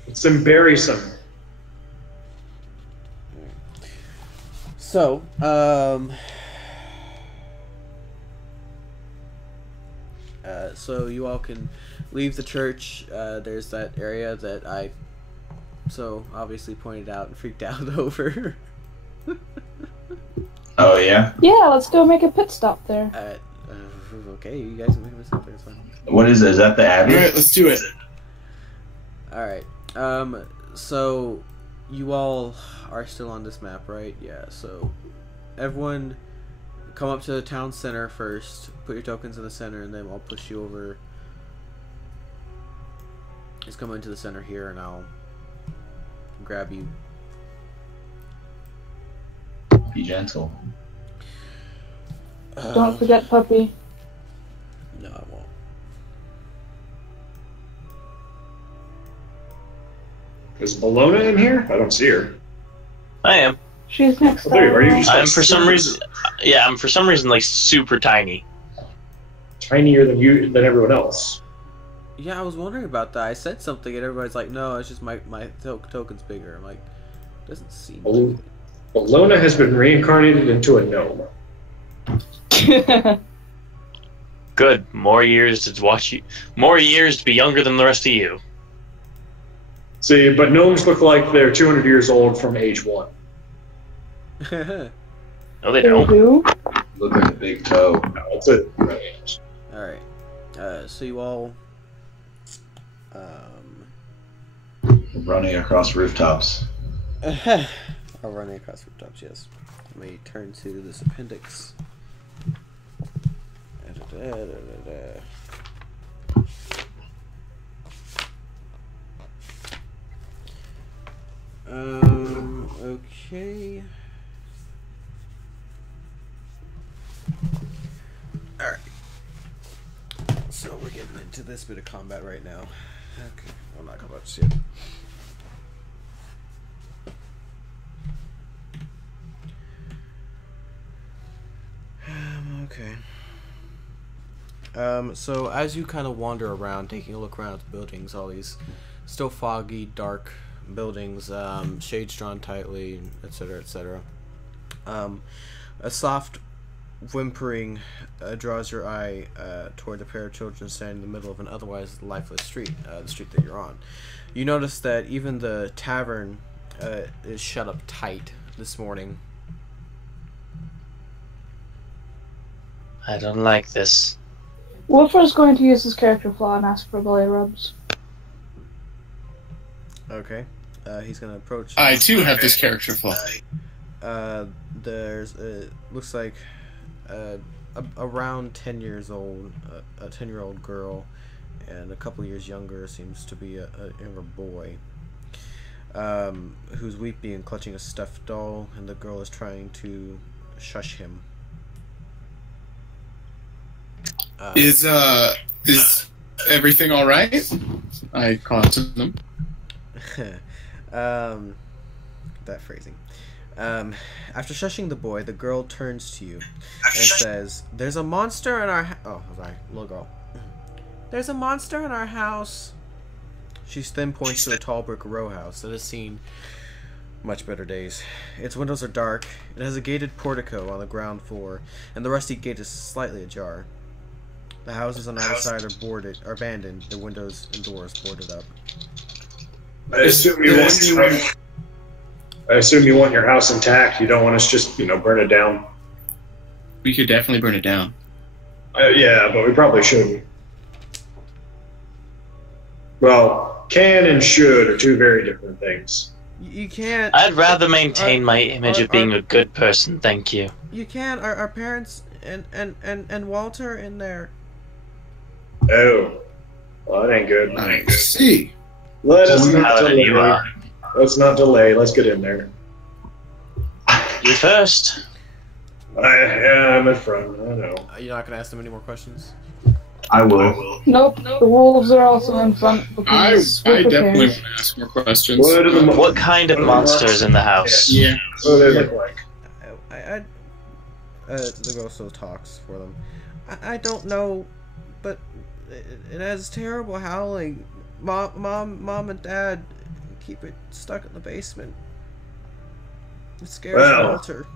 Let's bury some. So, so you all can leave the church. There's that area that I so obviously pointed out and freaked out over. Oh, yeah? Yeah, let's go make a pit stop there. Okay, you guys can make a pit stop there, it's fine. What is it? Is that the Abbey? Alright, let's do it. Alright, so you all are still on this map, right? Yeah, so everyone come up to the town center first, put your tokens in the center, and then I'll push you over. Just come into the center here and I'll grab you. Be gentle. Don't forget Puppy. No, I won't. Is Bologna in here? I don't see her. I am. She's next There you are. time. You I'm for some reason. Yeah, I'm for some reason like super tiny. Tinier than everyone else. Yeah, I was wondering about that. I said something and everybody's like, no, it's just my token's bigger. I'm like, doesn't seem like it. Bologna has been reincarnated into a gnome. Good. More years to watch you. More years to be younger than the rest of you. See, but gnomes look like they're 200 years old from age 1. No, they They don't. do? Look at the big toe. No, that's it. Alright. So you all Running across rooftops. are running across rooftops, yes. Let me turn to this appendix. Okay. Alright. So we're getting into this bit of combat right now. Okay. Well, not combat just yet. Okay. So as you kind of wander around, taking a look around at the buildings, all these still foggy, dark buildings, shades drawn tightly, etc., etc. A soft whimpering draws your eye toward a pair of children standing in the middle of an otherwise lifeless street, the street that you're on. You notice that even the tavern is shut up tight this morning. I don't like this. Wolfer's going to use his character flaw and ask for belly rubs. Okay. He's gonna approach. I too have this character flaw. There's looks like around 10 years old, a 10-year-old girl, and a couple years younger seems to be a younger boy, who's weeping and clutching a stuffed doll, and the girl is trying to shush him. Is everything all right? I cautioned them. That phrasing. After shushing the boy, the girl turns to you and says, "There's a monster in our oh, sorry, little girl. There's a monster in our house." She then points to a tall brick row house that has seen much better days. Its windows are dark. It has a gated portico on the ground floor, and the rusty gate is slightly ajar. The houses on either side are abandoned, the windows and doors boarded up. I assume you want your house intact. You don't want us just, burn it down. We could definitely burn it down. Yeah, but we probably shouldn't. Well, can and should are two very different things. You can't. I'd rather maintain my image of being a good person, thank you. You can't. Our parents and Walter in there. Oh. Well, that ain't good. I see. Let's not delay. Let's get in there. You first. I'm in front. I know. You're not going to ask them any more questions? I will. Nope, the wolves are also in front. I definitely want to ask more questions. What kind of monster is in the house? Yeah. What do they look like? The girl still talks for them. I don't know, but it has terrible howling. Mom and Dad keep it stuck in the basement. It scares Walter.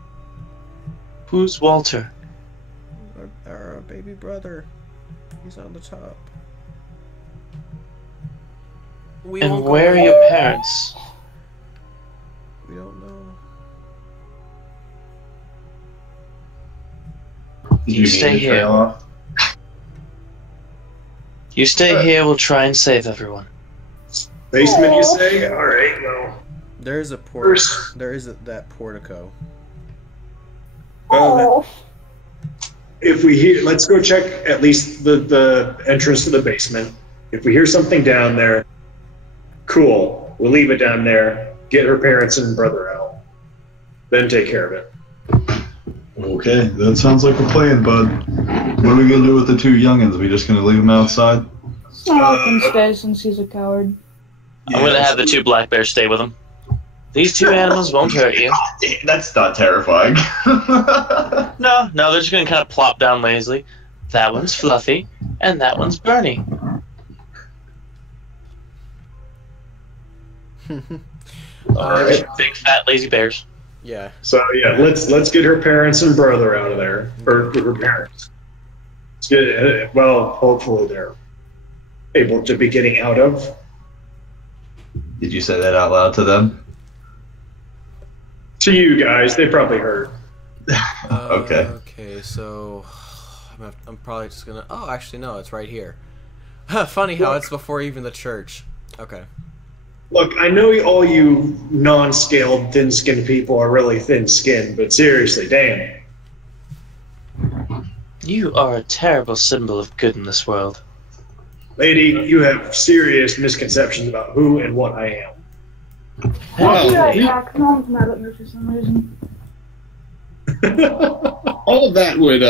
Who's Walter? Our baby brother. He's on the top. And where are your parents? We don't know. You stay here. You stay here, we'll try and save everyone. Basement, you say? Alright, well. There is that portico. Well, if we hear, let's go check at least the entrance to the basement. If we hear something down there, cool. We'll leave it down there, get her parents and brother out, then take care of it. Okay, that sounds like a plan, bud. What are we gonna do with the two youngins? Are we just gonna leave them outside? I'll let him stay since he's a coward. I'm gonna have the two black bears stay with him. These two animals won't hurt you. That's not terrifying. No, they're just gonna kind of plop down lazily. That one's Fluffy, and that one's Bernie. Alright. Big fat lazy bears. Yeah. So yeah, let's get her parents and brother out of there, or her parents. Let's get, well, hopefully they're able to be getting out of. Did you say that out loud to them? To you guys, they probably heard. Okay. Okay, so I'm probably just gonna. Oh, actually, no, it's right here. Funny how it's before even the church. Okay. Look, I know all you non-scaled, thin-skinned people are really thin-skinned, but seriously, damn. You are a terrible symbol of good in this world. Lady, you have serious misconceptions about who and what I am. I'll be right back. Mom's mad at me for some reason. All of that would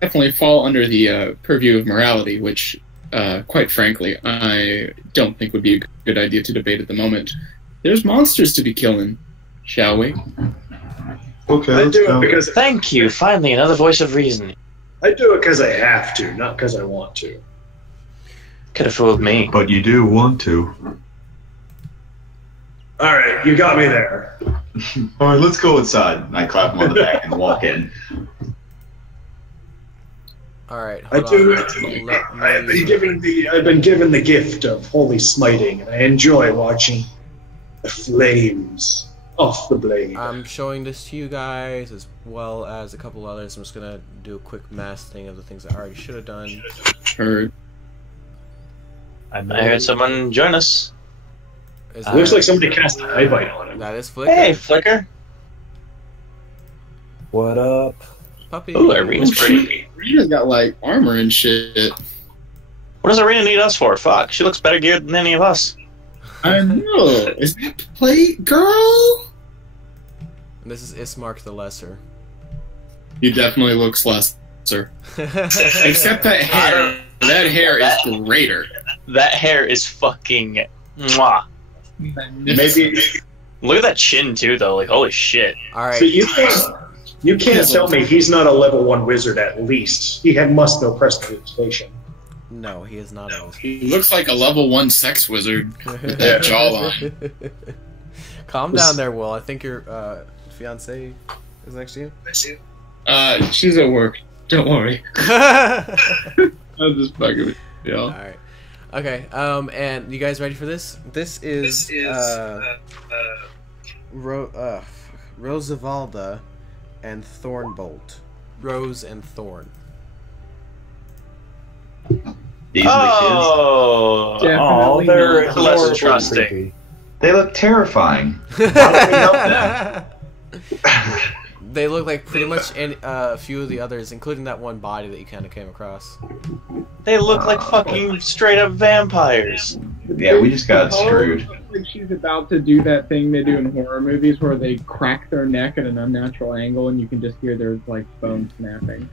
definitely fall under the purview of morality, which, quite frankly, I don't think would be a good idea to debate at the moment. There's monsters to be killing, shall we? Okay, I let's do go. it because Thank you, finally another voice of reason. I do it because I have to, not because I want to. Could have fooled me. But you do want to. All right, you got me there. All right, let's go inside. And I clap him on the back and walk in. All right. I Hold do. on. I've been given the gift of holy smiting, and I enjoy watching the flames off the blade. I'm showing this to you guys as well as a couple others. I'm just gonna do a quick mass thing of the things I already should have done. Heard. I heard someone join us. Looks like somebody cast an eye bite on him. That is Flicker. Hey, Flicker. What up? Puppy. Ooh, Irene's pretty. Rena's got, like, armor and shit. What What does Arena need us for? Fuck, she looks better geared than any of us. I know. Is that plate, girl? This is Ismark the Lesser. He definitely looks lesser. Except that hair. That hair is greater. That hair is fucking mwah. Maybe. Look at that chin too, though. Like, holy shit. All right. So you can't tell me he's not a level 1 wizard at least. He must know prestidigitation. No, he is not. He looks like a level 1 sex wizard with that jawline. Calm down there, Will. I think your fiance is next to you. She's at work. Don't worry. I'm just fucking with you. All right. Okay. And you guys ready for this? This is Rosavalda and Thornbolt. Rose and Thorn. These Oh, they're less trusting. They look terrifying. Why don't we help them? They look like pretty much a few of the others, including that one body that you kind of came across. They look like fucking straight up vampires. Yeah, we just got screwed. Like she's about to do that thing they do in horror movies where they crack their neck at an unnatural angle and you can just hear their like bone snapping.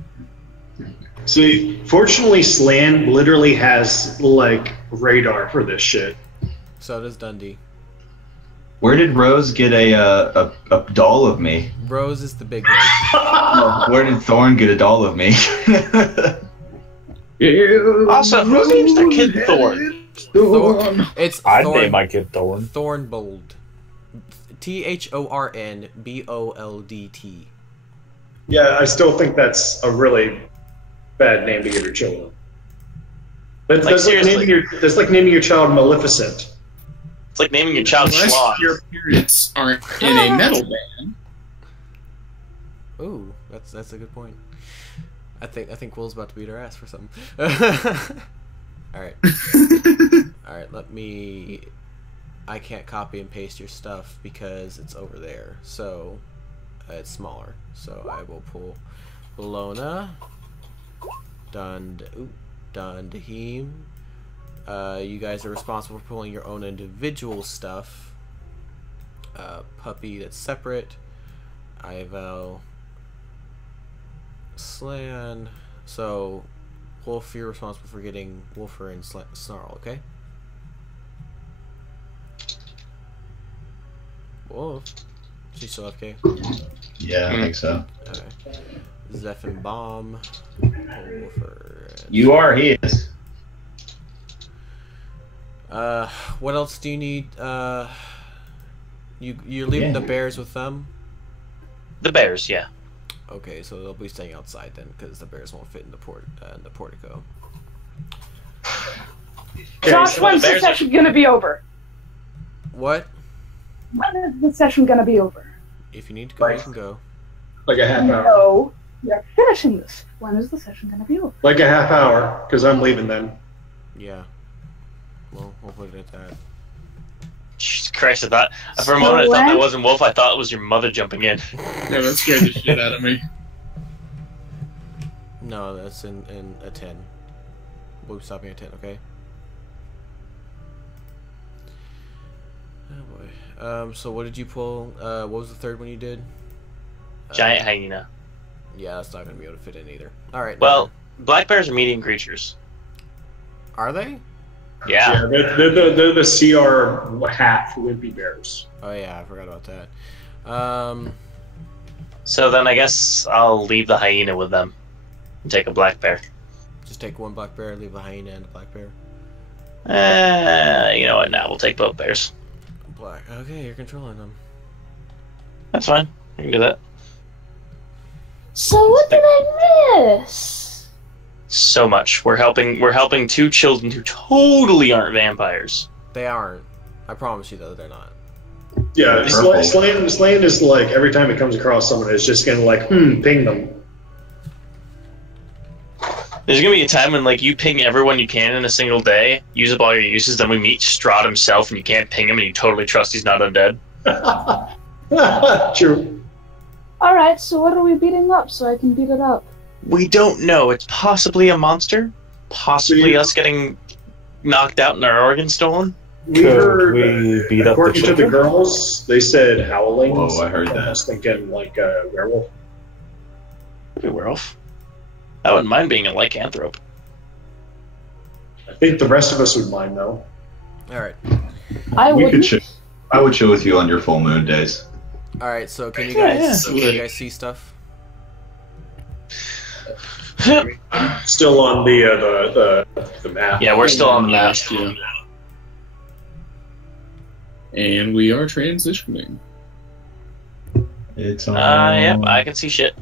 See, fortunately, Slan literally has like radar for this shit. So does Dundee. Where did Rose get a doll of me? Rose is the big one. Where did Thorn get a doll of me? Also, who names their kid Thorn? It's I'd Thorn, name my kid Thorn. Thornbold. Thornboldt. Yeah, I still think that's a really bad name to give your children. That's like naming your child Maleficent. It's like naming your child Unless Schloss. your parents aren't in a metal band. Ooh, that's a good point. I think Will's about to beat her ass for something. Alright. Alright, I can't copy and paste your stuff because it's over there. So it's smaller. So I will pull Bologna. Dundahim. You guys are responsible for pulling your own individual stuff. Puppy, that's separate. Ivel. Slan. So, Wolf, you're responsible for getting Wolfer and Snarl, okay? Wolf. She's still okay? Yeah, I think so. Okay. Zephyr Bomb. Wolfer. You are, he is. What else do you need? You're leaving the bears with them? The bears, yeah. Okay, so they'll be staying outside then, because the bears won't fit in the portico. Josh, when's the session gonna be over? What? When is the session gonna be over? If you need to go, you can go. Like a half hour. No, you're finishing this. When is the session gonna be over? Like a half hour, because I'm leaving then. Yeah. Well, we'll put it at that. Jesus Christ, I thought for a moment I thought that wasn't Wolf, I thought it was your mother jumping in. Yeah, that scared the shit out of me. No, that's in a 10. We'll be stopping at 10, okay? Oh boy. So what did you pull? What was the third one you did? Giant hyena. Yeah, that's not gonna be able to fit in either. Alright. Well, black bears are medium creatures. Are they? Yeah. They're the CR half wimpy bears. Oh yeah, I forgot about that. So then I guess I'll leave the hyena with them and take a black bear. Just take one black bear, leave a hyena and a black bear. You know what? Now we'll take both bears. Black. Okay, you're controlling them. That's fine. I can do that. So what did I miss? So much. We're helping two children who totally aren't vampires. They aren't. I promise you, though, they're not. Yeah, Slan is like, every time it comes across someone, it's just gonna like, ping them. There's gonna be a time when like you ping everyone you can in a single day, use up all your uses, then we meet Strahd himself and you can't ping him and you totally trust he's not undead. True. Alright, so what are we beating up so I can beat it up? We don't know. It's possibly a monster. Possibly us getting knocked out and our organ stolen? We Could heard, we beat up the according to the children? girls, they said howling. Whoa, I heard I that. was thinking like a werewolf. Be a werewolf. I wouldn't mind being a lycanthrope. I think the rest of us would mind though. All right. I We wouldn't. could I would chill with you on your full moon days. All right. So can you Yeah, guys yeah. can you guys see stuff? Still on the map. Yeah, we're still on the map. Last year. And we are transitioning. It's on. Yep, I can see shit.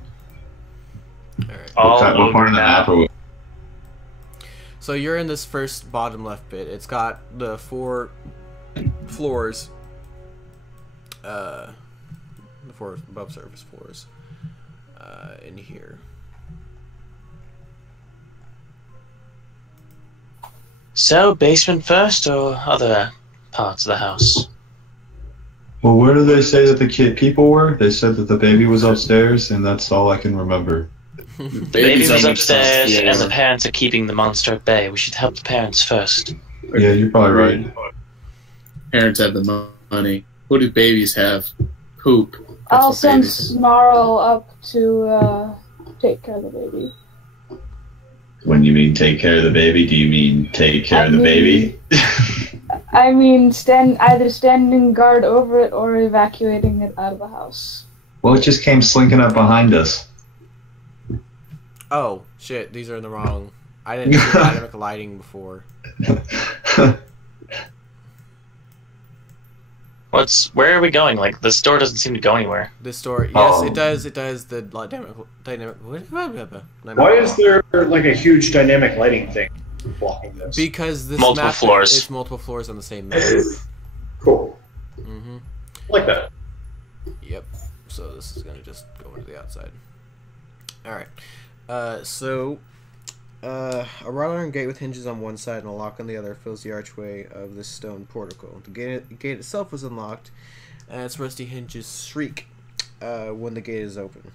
All right. All What part over of the now. map are we? So you're in this first bottom left bit. It's got the 4 floors. The 4 above surface floors. In here. So, basement first or other parts of the house? Well, where did they say that the people were? They said that the baby was upstairs, and that's all I can remember. The baby was on upstairs, the and the parents are keeping the monster at bay. We should help the parents first. Yeah, you're probably right. Parents have the money. What do babies have? Poop. That's I'll what send babies have. Snarl up to take care of the baby. When you mean take care of the baby, do you mean take care of the baby? I mean, either standing guard over it or evacuating it out of the house. Well, it just came slinking up behind us. Oh shit! These are in the wrong. I didn't see dynamic lighting before. Where are we going? Like, this door doesn't seem to go anywhere. This door, yes, Oh. it does. It does. The dynamic. Why is there like a huge dynamic lighting thing blocking this? Because this Multiple map floors. It's multiple floors on the same map. Cool. Mm-hmm. Like that. Yep. So this is gonna just go into the outside. All right. A wrought iron gate with hinges on one side and a lock on the other fills the archway of this stone portico. The gate itself was unlocked, and its rusty hinges shriek when the gate is open.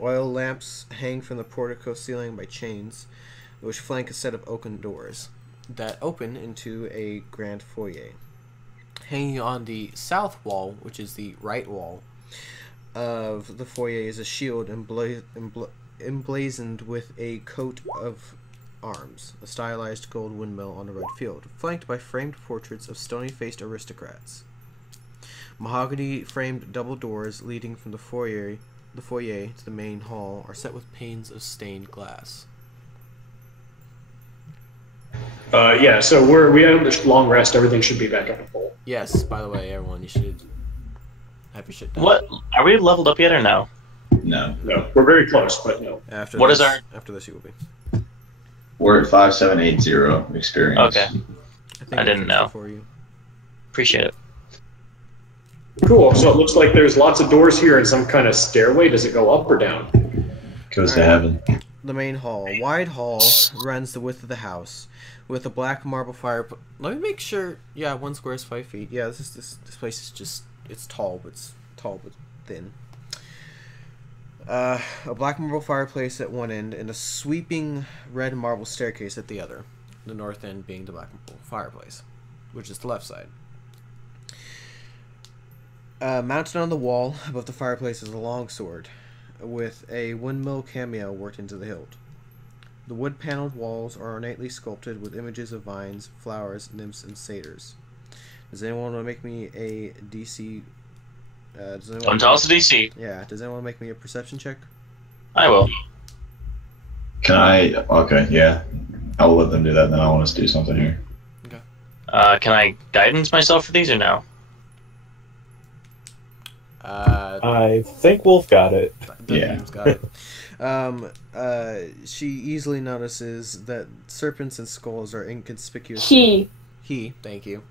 Oil lamps hang from the portico ceiling by chains, which flank a set of oaken doors that open into a grand foyer. Hanging on the south wall, which is the right wall of the foyer, is a shield emblazoned with a coat of arms, a stylized gold windmill on a red field, flanked by framed portraits of stony-faced aristocrats. Mahogany-framed double doors leading from the foyer to the main hall are set with panes of stained glass. Yeah, so we had a long rest. Everything should be back up and full. Yes, by the way, everyone, you should have your shit done. What? Are we leveled up yet or no? No. No, we're very close, but no. After What this, is our- After this, you will be. We're at 5780 experience. Okay. think I didn't know. For you. Appreciate it. Cool. So it looks like there's lots of doors here and some kind of stairway. Does it go up or down? Goes to heaven. The main hall. Wide hall runs the width of the house, with a black marble fireplace. Let me make sure. Yeah, 1 square is 5 feet. Yeah, this place is just, it's tall but thin. A black marble fireplace at one end and a sweeping red marble staircase at the other. The north end being the black marble fireplace, which is the left side. Mounted on the wall above the fireplace is a longsword, with a windmill cameo worked into the hilt. The wood-paneled walls are ornately sculpted with images of vines, flowers, nymphs, and satyrs. Does anyone want to make me a DC? Don't tell us a DC. Yeah. Does anyone want to make me a perception check? I will. Can I? Okay, yeah. I'll let them do that, then I want us to do something here. Can I guidance myself for these or no? I think Wolf got it. Yeah. Got it. She easily notices that serpents and skulls are inconspicuous. Thank you.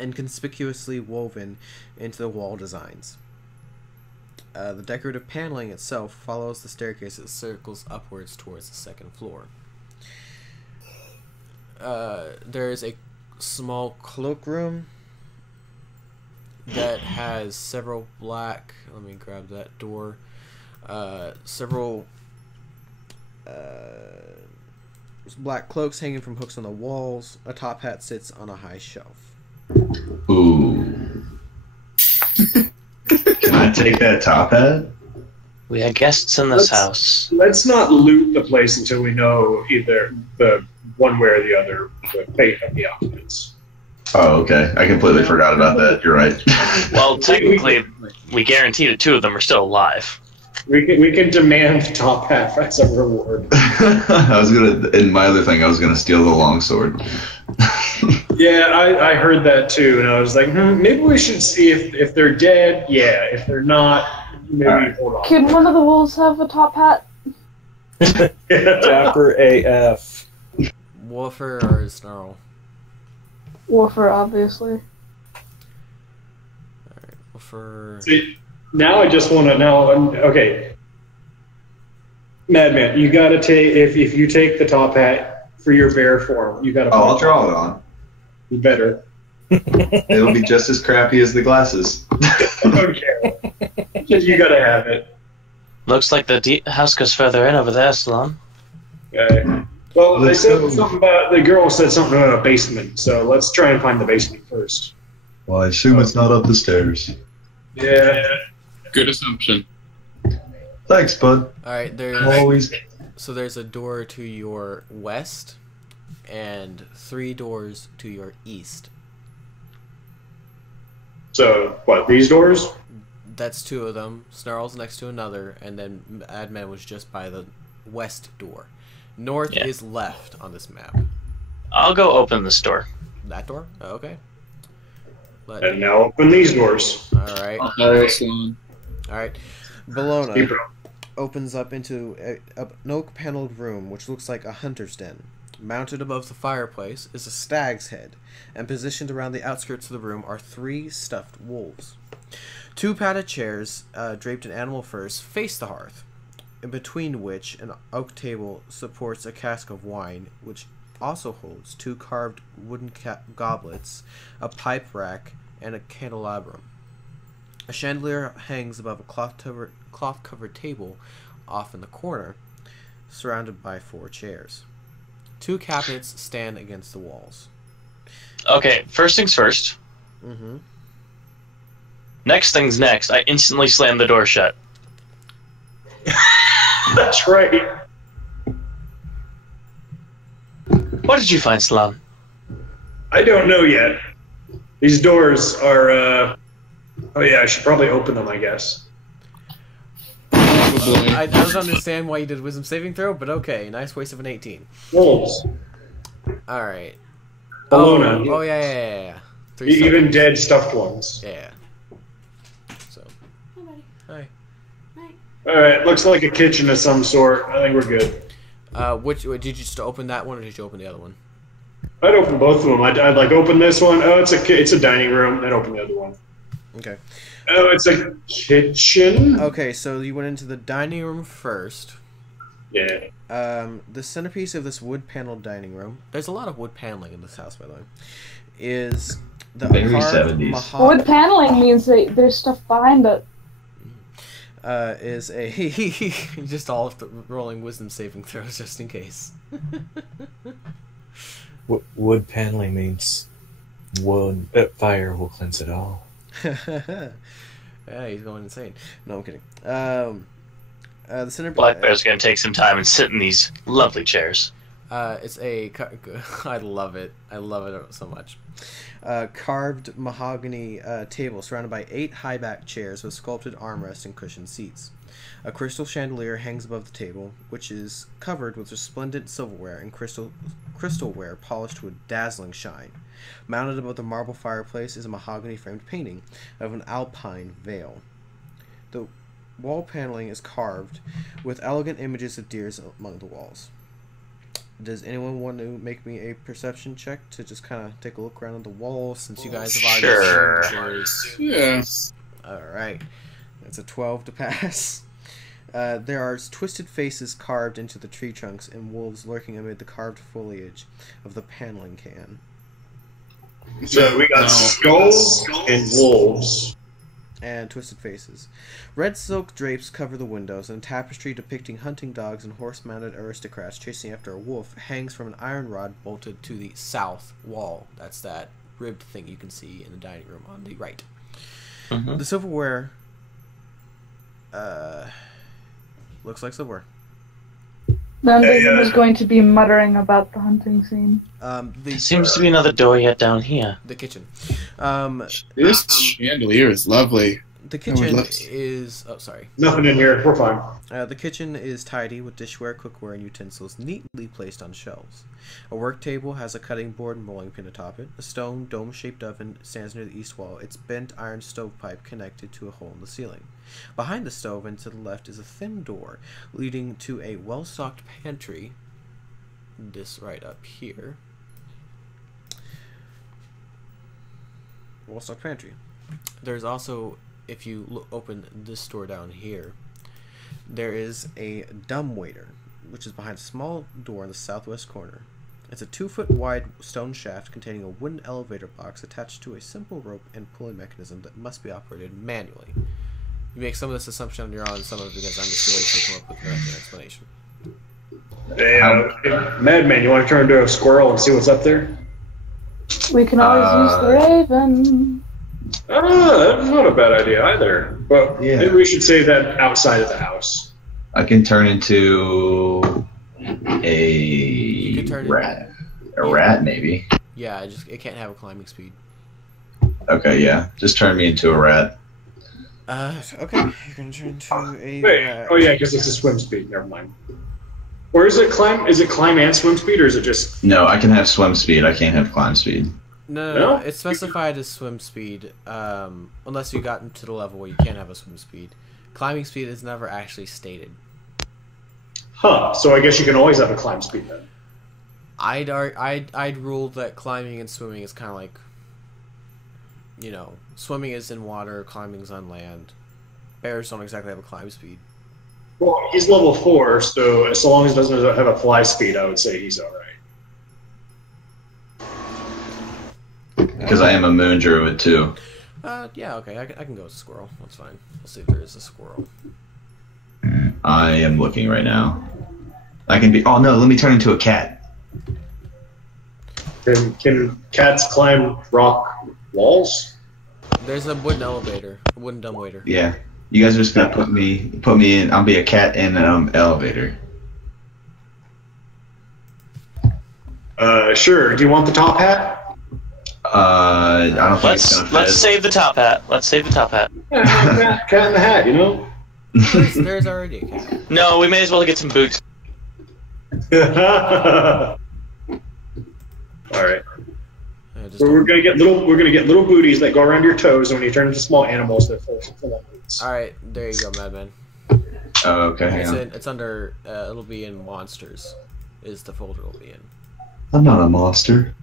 Inconspicuously woven into the wall designs. The decorative paneling itself follows the staircase that circles upwards towards the second floor. There is a small cloakroom that has several black. Let me grab that door. Several black cloaks hanging from hooks on the walls. A top hat sits on a high shelf. Ooh. Can I take that top hat? We are guests in this house. Let's not loot the place until we know either the one way or the other the fate of the outfits. Oh, okay. I completely forgot about that. You're right. Well, technically, we guarantee that 2 of them are still alive. We can demand top half as a reward. I was gonna, in my other thing, I was gonna steal the longsword. Yeah, I heard that too, and I was like, maybe we should see if they're dead. Yeah, if they're not, maybe hold on. Can one of the wolves have a top hat? Dapper AF. Wolfer or Snarl? Wolfer, obviously. Alright, Wolfer. See, now I just want to know. Okay, Madman, you gotta take if you take the top hat for your bear form, you gotta. Oh, I'll draw it on. You better. It'll be just as crappy as the glasses. Okay, you gotta have it. Looks like the house goes further in over there, Salon. Okay. Well, they said something about the girl said something about a basement, so let's try and find the basement first. Well, I assume it's not up the stairs. Yeah. Good assumption. Thanks, bud. Alright, Always. So there's a door to your west and 3 doors to your east. So, what, these doors? That's 2 of them. Snarl's next to another, and then Adman was just by the west door. North is left on this map. I'll go open this door. That door? Oh, okay. And now open these doors. Alright. Alright. Bologna opens up into an oak-paneled room, which looks like a hunter's den. Mounted above the fireplace is a stag's head, and positioned around the outskirts of the room are 3 stuffed wolves. 2 padded chairs, draped in animal furs, face the hearth, in between which an oak table supports a cask of wine, which also holds 2 carved wooden goblets, a pipe rack, and a candelabrum. A chandelier hangs above a cloth-covered table off in the corner, surrounded by 4 chairs. 2 cabinets stand against the walls. Okay, first things first. Mm-hmm. Next things next, I instantly slam the door shut. That's right. What did you find, Salam? I don't know yet. These doors are, oh yeah, I should probably open them, I guess. I don't understand why you did wisdom saving throw, but okay. Nice waste of an 18. Wolves. Alright. Bologna. Oh, yeah. 3 Even dead stuffed ones. Yeah. So. Hi. Alright, looks like a kitchen of some sort. I think we're good. Did you just open that one, or did you open the other one? I'd open both of them. I'd like open this one. Oh, it's a dining room. I'd open the other one. Okay. Oh, it's a kitchen. Okay, so you went into the dining room first. Yeah. The centerpiece of this wood-paneled dining room. There's a lot of wood paneling in this house, by the way. Is the very 70s. Wood paneling means that there's stuff behind it. Is a just all of the rolling wisdom saving throws just in case. Wood paneling means wood fire will cleanse it all. Yeah, he's going insane. No, I'm kidding. The center. Black Bear's gonna take some time and sit in these lovely chairs. It's a. I love it. I love it so much. Carved mahogany table surrounded by 8 high-backed chairs with sculpted armrests and cushioned seats. A crystal chandelier hangs above the table, which is covered with resplendent silverware and crystalware polished to a dazzling shine. Mounted above the marble fireplace is a mahogany-framed painting of an alpine vale. The wall paneling is carved with elegant images of deers among the walls. Does anyone want to make me a perception check to just kind of take a look around at the walls, since you guys have already seen the chairs? Yes. Alright. That's a 12 to pass. There are twisted faces carved into the tree trunks and wolves lurking amid the carved foliage of the paneling can. So we got skulls and wolves. and twisted faces. Red silk drapes cover the windows, and a tapestry depicting hunting dogs and horse-mounted aristocrats chasing after a wolf hangs from an iron rod bolted to the south wall. That's that ribbed thing you can see in the dining room on the right. The silverware looks like silverware. Then is going to be muttering about the hunting scene. There seems to be another door yet down here. The kitchen. This chandelier is lovely. The kitchen is... Oh, sorry. Nothing in here. We're fine. The kitchen is tidy with dishware, cookware, and utensils neatly placed on shelves. A work table has a cutting board and rolling pin atop it. A stone dome-shaped oven stands near the east wall, its bent iron stovepipe connected to a hole in the ceiling. Behind the stove and to the left is a thin door leading to a well-stocked pantry. This right up here. Well-stocked pantry. There's also... If you open this door down here, there is a dumbwaiter, which is behind a small door in the southwest corner. It's a 2-foot wide stone shaft containing a wooden elevator box attached to a simple rope and pulley mechanism that must be operated manually. You make some of this assumption on your own, some of it because I'm just waiting to come up with an explanation. Hey, Madman, you want to turn into a squirrel and see what's up there? We can always use the raven. That's not a bad idea either. But maybe we should say that outside of the house. I can turn into a rat. A rat, maybe. Yeah, it can't have a climbing speed. Okay, yeah. Just turn me into a rat. Okay. You're going to turn into a rat. Oh, yeah, because it's a swim speed. Never mind. Or is it climb? Is it climb and swim speed, or is it just... No, I can have swim speed. I can't have climb speed. No, it's specified as swim speed, unless you got into the level where you can't have a swim speed. Climbing speed is never actually stated. Huh, so I guess you can always have a climb speed then. I'd rule that climbing and swimming is kind of like, you know, swimming is in water, climbing's on land. Bears don't exactly have a climb speed. Well, he's level 4, so as long as he doesn't have a fly speed, I would say he's alright. Because I am a moon druid too. Yeah, okay, I can go with a squirrel. That's fine. We'll see if there is a squirrel. I am looking right now. I can be... Oh no, let me turn into a cat. Can cats climb rock walls? There's a wooden elevator, a wooden dumbwaiter. Yeah. You guys are just gonna put me in... I'll be a cat in an elevator. Sure. Do you want the top hat? I don't think it's gonna fit. Let's save the top hat. Let's save the top hat. Cat in the hat, you know? There's already a cat. No, we may as well get some boots. All right. We're gonna get little booties that go around your toes, and when you turn into small animals, they're full of boots. All right, there you go, Madman. Oh, okay. Hang on. It's under. It'll be in monsters. Is the folder it'll be in. I'm not a monster.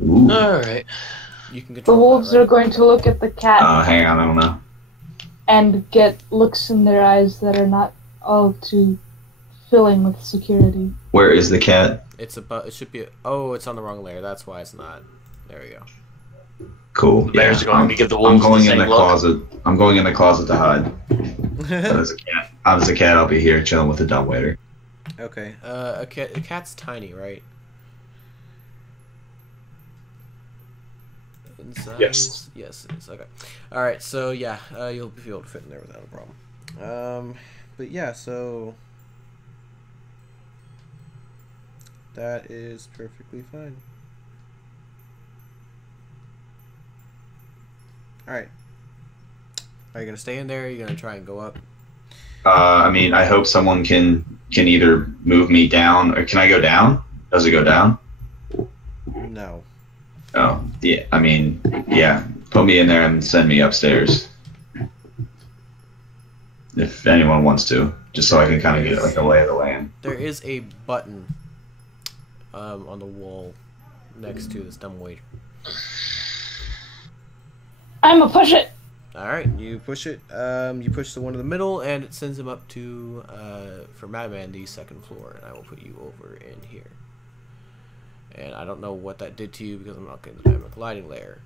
Alright. You can the wolves are going to look at the cat hang on, I don't know. and get looks in their eyes that are not all too filling with security. Where is the cat? It should be. Oh, it's on the wrong layer. That's why it's not. There we go. Cool. Bears are going to give the wolves I'm going the in same the look. closet. I'm going in the closet to hide. As a cat, I'll be here chilling with the dumbwaiter. Okay. A cat's tiny, right? In size? Yes. Yes, it is. Okay. All right. So yeah, you'll be able to fit in there without a problem. But yeah, so that is perfectly fine. All right. Are you gonna stay in there? Or are you gonna try and go up? I mean, I hope someone can either move me down, or can I go down? Does it go down? No. Oh, yeah. I mean, yeah. Put me in there and send me upstairs. If anyone wants to, just so I can kind of get like a lay of the land. There is a button on the wall next to this dumbwaiter. I'ma push it. All right, you push it. You push the one in the middle, and it sends him up to for Madman the second floor, and I will put you over in here. And I don't know what that did to you because I'm not getting the dynamic lighting layer.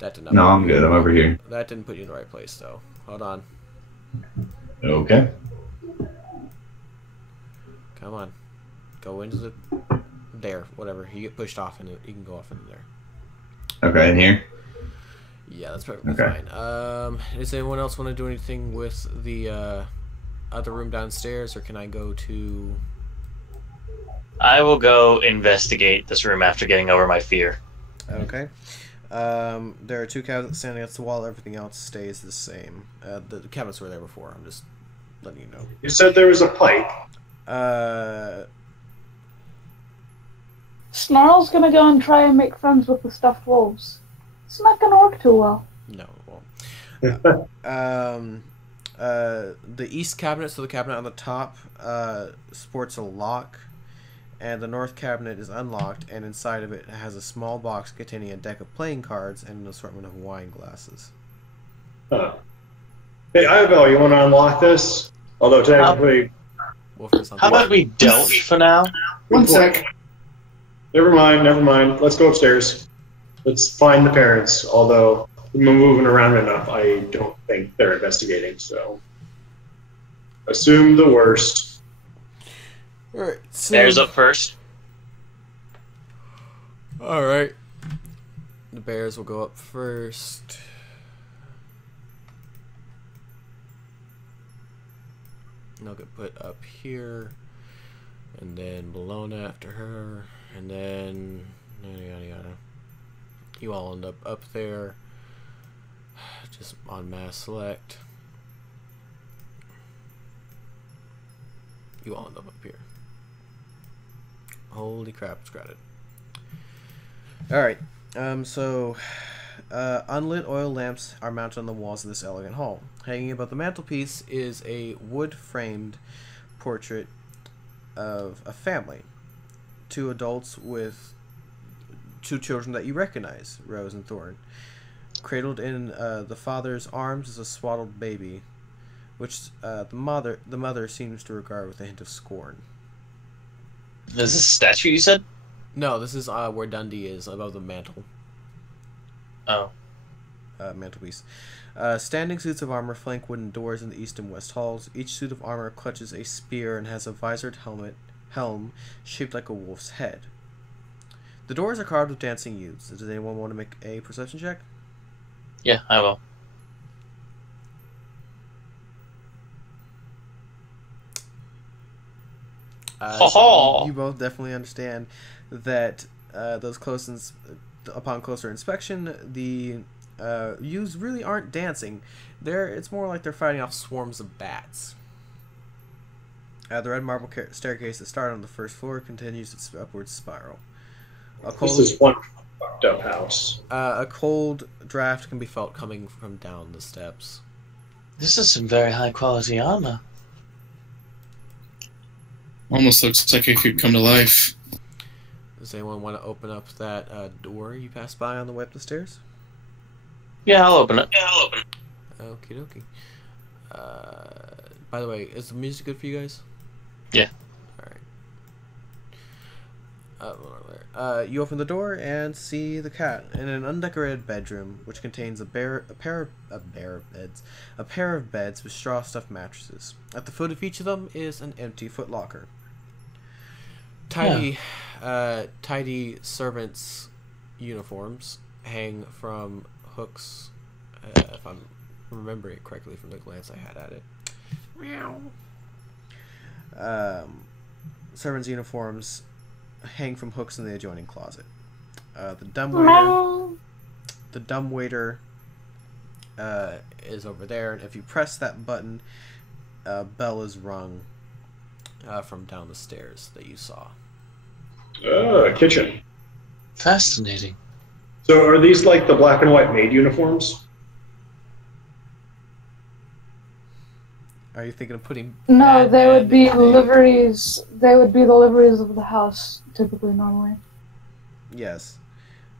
That did not. No, I'm good. I'm over here. That didn't put you in the right place, though. Hold on. Okay. Come on. Go into the... There, whatever. You get pushed off and you can go off into there. Okay, in here? Yeah, that's perfectly fine. Does anyone else want to do anything with the other room downstairs, or can I go to... I will go investigate this room after getting over my fear. Okay. There are 2 cabinets standing against the wall. Everything else stays the same. The cabinets were there before. I'm just letting you know. You said there was a pipe. Snarl's gonna go and try and make friends with the stuffed wolves. It's not gonna work too well. No, it won't. The east cabinet, so the cabinet on the top, sports a lock, and the north cabinet is unlocked, and inside of it has a small box containing a deck of playing cards and an assortment of wine glasses. Huh. Hey, Ivel, you want to unlock this? Although technically... How about we don't for now? One sec. Never mind. Let's go upstairs. Let's find the parents, although we're moving around enough, I don't think they're investigating, so... Assume the worst. Alright, so... Bears up first. Alright. The bears will go up first. And they'll get put up here. And then Bologna after her. And then... yada yada. You all end up there. Just on mass select. You all end up here. Holy crap, it's crowded. Alright, so unlit oil lamps are mounted on the walls of this elegant hall. Hanging above the mantelpiece is a wood-framed portrait of a family. 2 adults with 2 children that you recognize, Rose and Thorn. Cradled in the father's arms is a swaddled baby, which the mother seems to regard with a hint of scorn. Is this a statue you said? No, this is where Dundee is, above the mantle. Oh. Mantelpiece. Standing suits of armor flank wooden doors in the east and west halls. Each suit of armor clutches a spear and has a visored helm shaped like a wolf's head. The doors are carved with dancing youths. Does anyone want to make a perception check? Yeah, I will. So you both definitely understand that upon closer inspection, the youths really aren't dancing. It's more like they're fighting off swarms of bats. The red marble staircase that started on the first floor continues its upward spiral. This is one fucked up house. A cold draft can be felt coming from down the steps. This is some very high quality armor. Almost looks like it could come to life. Does anyone want to open up that door you passed by on the way up the stairs? Yeah, I'll open it. Okie dokie. By the way, is the music good for you guys? Yeah. Alright. You open the door and see the cat in an undecorated bedroom, which contains a pair of beds with straw stuffed mattresses. At the foot of each of them is an empty footlocker. Tidy servants' uniforms hang from hooks, if I'm remembering it correctly from the glance I had at it. Meow. Servants' uniforms hang from hooks in the adjoining closet. The dumb waiter is over there, and if you press that button, a bell is rung from down the stairs that you saw. Kitchen. Fascinating. So are these like the black and white maid uniforms? Are you thinking of putting... No, they would be liveries. They would be the liveries of the house, typically, normally. Yes.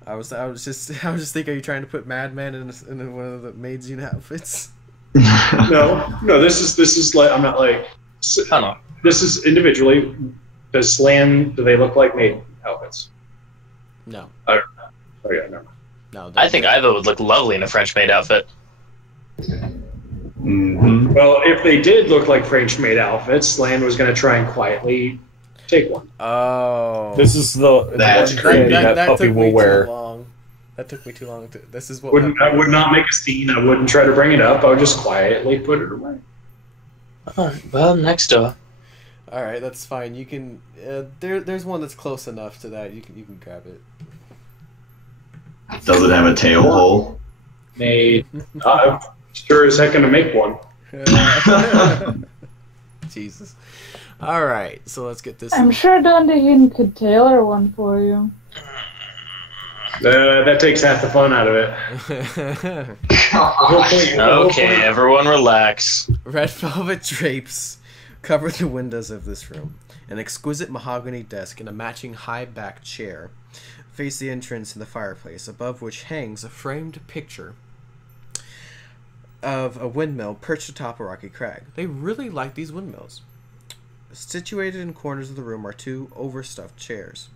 I was just thinking, are you trying to put Madman in one of the maid's unit outfits? No. This is like, I'm not like... I don't know. This is individually. Do they look like maid outfits? No. Oh yeah, no. No. I think Iva would look lovely in a French maid outfit. Mm-hmm. Well, if they did look like French-made outfits, Slan was going to try and quietly take one. Oh. This is the That's creepy that puppy took will me wear. too long. That took me too long. This is what I would not make a scene. I wouldn't try to bring it up. I would just quietly put it away. Oh, well, next door. All right, that's fine. You can. There's one that's close enough to that. You can grab it. Does it have a tail hole? Made. I'm sure as heck going to make one. Jesus. All right, so let's get this. I'm sure Dundaheen could tailor one for you. That takes half the fun out of it. Okay, everyone relax. Red velvet drapes cover the windows of this room. An exquisite mahogany desk and a matching high-backed chair face the entrance to the fireplace, above which hangs a framed picture of a windmill perched atop a rocky crag. They really like these windmills. Situated in corners of the room are two overstuffed chairs.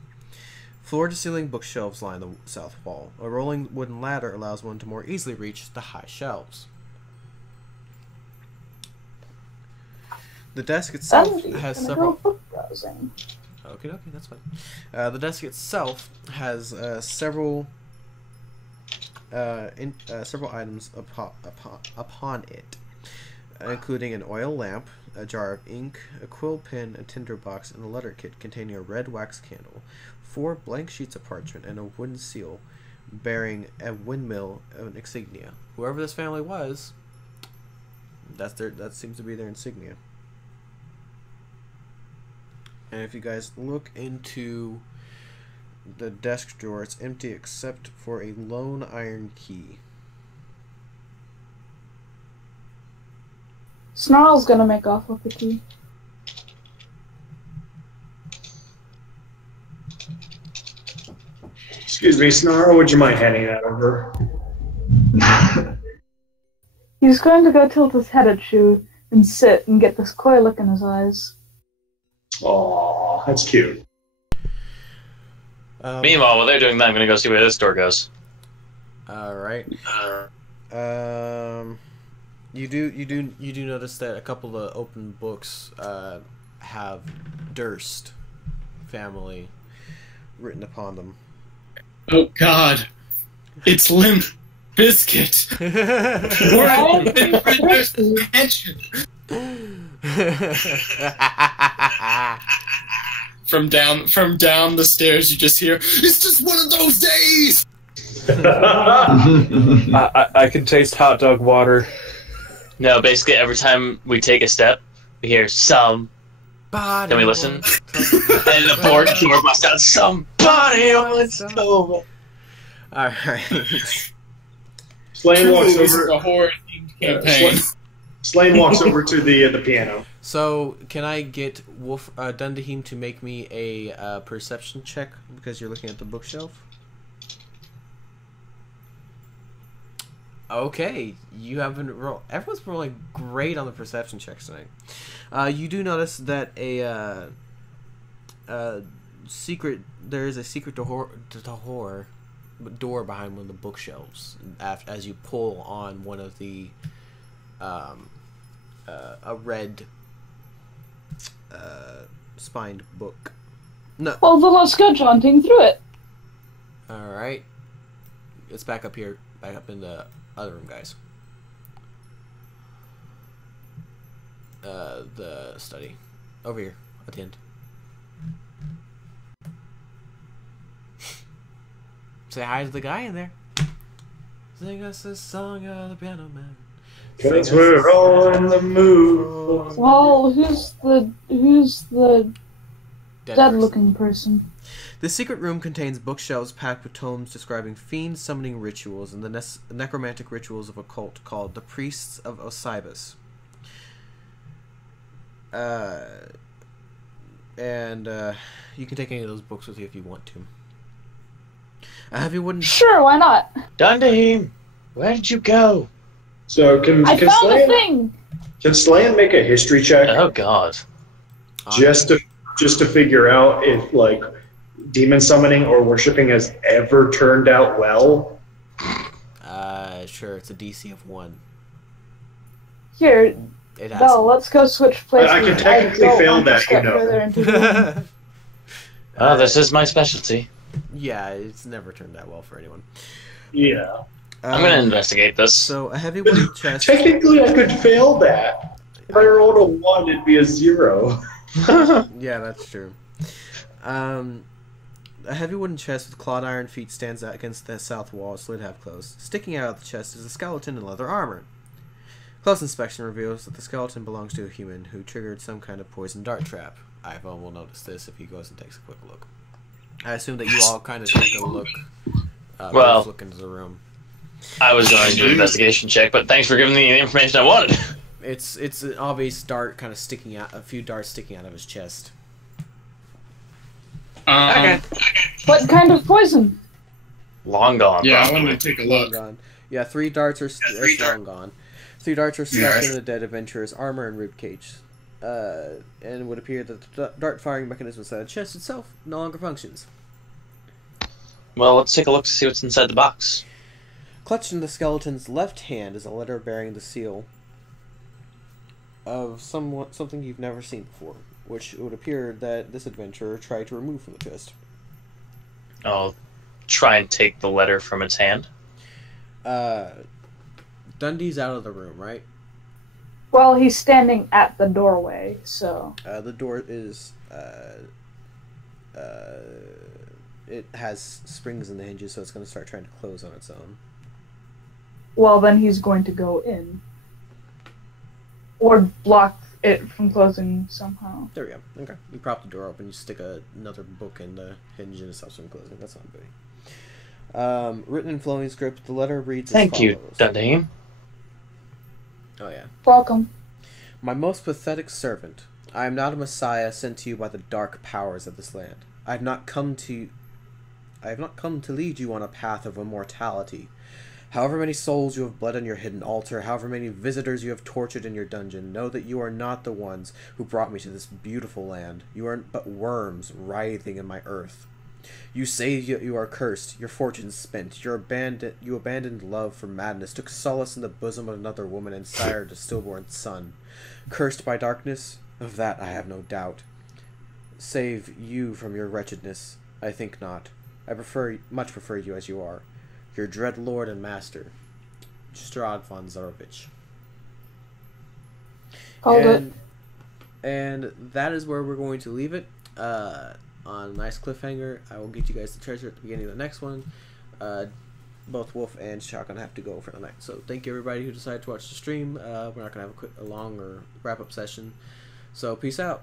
Floor-to-ceiling bookshelves line the south wall. A rolling wooden ladder allows one to more easily reach the high shelves. The desk itself has several. Book browsing. Okay, that's fine. The desk itself has several items upon it, including an oil lamp, a jar of ink, a quill pen, a tinder box, and a letter kit containing a red wax candle, 4 blank sheets of parchment, and a wooden seal bearing a windmill of an insignia. Whoever this family was, that seems to be their insignia. And if you guys look into the desk drawer, it's empty except for a lone iron key. Snarl's gonna make off with the key. Excuse me, Snarl, would you mind handing that over? He's going to go tilt his head at you and sit and get this coy look in his eyes. Aw, that's cute. Meanwhile, while they're doing that, I'm gonna go see where this door goes. All right. You do notice that a couple of open books have Durst family written upon them. Oh God, it's Limp Biscuit. We're all in attention. From down the stairs, you just hear, "It's just one of those days." I can taste hot dog water. No, basically every time we take a step, we hear some. Can we listen? And the board busts out, "Somebody wants over." Alright. Slane walks This is over. a horror-themed campaign. Slane walks over to the piano. So, can I get Dundaheen to make me a perception check because you're looking at the bookshelf? Okay, you haven't rolled. Everyone's rolling great on the perception checks tonight. You do notice that there is a secret door behind one of the bookshelves. As you pull on one of the a red spined book. No. Well, then let's go jaunting through it. All right. It's back up here. Back up in the other room, guys. The study. Over here, at the end. Say hi to the guy in there. Sing us a song of the piano man. 'Cause we're all in the mood. Well, who's the dead-looking person? The secret room contains bookshelves packed with tomes describing fiend summoning rituals and the necromantic rituals of a cult called the Priests of Osibus. You can take any of those books with you if you want to. Have you wouldn't? Sure, why not? Dundaheen, where did you go? So I found a thing. Can Slan make a history check? Oh God. Just to figure out if demon summoning or worshipping has ever turned out well? Sure. It's a DC of 1. Here, It has. Belle, let's go switch places. I can technically don't fail want to that, step you know. further into the room. This is my specialty. Yeah, it's never turned out well for anyone. Yeah. I'm gonna investigate this. So a heavy wooden chest. Technically, I could fail that. If I rolled a 1, it'd be a 0. Yeah, that's true. A heavy wooden chest with clawed iron feet stands out against the south wall, slid half closed. Sticking out of the chest is a skeleton in leather armor. Close inspection reveals that the skeleton belongs to a human who triggered some kind of poison dart trap. Ivo will notice this if he goes and takes a quick look. I assume that you all kind of take a look. Look into the room. I was going to do an investigation check, but thanks for giving me the information I wanted. It's an obvious dart kind of sticking out, a few darts sticking out of his chest. Okay. What kind of poison? Long gone. Yeah, I probably. wanted to take a look. Gone. Yeah, 3 darts are long gone. 3 darts are stuck in the dead adventurer's armor and ribcage. And it would appear that the dart firing mechanism inside the chest itself no longer functions. Well, let's take a look to see what's inside the box. Clutched in the skeleton's left hand is a letter bearing the seal of something you've never seen before, which it would appear that this adventurer tried to remove from the chest. I'll try and take the letter from its hand. Dundee's out of the room, right? Well, he's standing at the doorway, so... The door is... it has springs in the hinges, so it's going to start trying to close on its own. Well, then he's going to go in. Or block it from closing somehow. There we go. Okay. You prop the door open, you stick another book in the hinge and it stops from closing. That's not big. Written in flowing script, the letter reads as Thank you, follows. Dundee. Oh, yeah. Welcome. My most pathetic servant, I am not a messiah sent to you by the dark powers of this land. I have not come to lead you on a path of immortality. However many souls you have bled on your hidden altar, however many visitors you have tortured in your dungeon, know that you are not the ones who brought me to this beautiful land. You are but worms writhing in my earth. You say you are cursed, your fortunes spent, you abandoned love for madness, took solace in the bosom of another woman, and sired a stillborn son. Cursed by darkness? Of that I have no doubt. Save you from your wretchedness? I think not. I much prefer you as you are. Your dread lord and master, Strahd von Zarovich. And that is where we're going to leave it. On a nice cliffhanger. I will get you guys the treasure at the beginning of the next one. Both Wolf and Shotgun have to go for the night. So thank you everybody who decided to watch the stream. We're not going to have a long or wrap-up session. So peace out.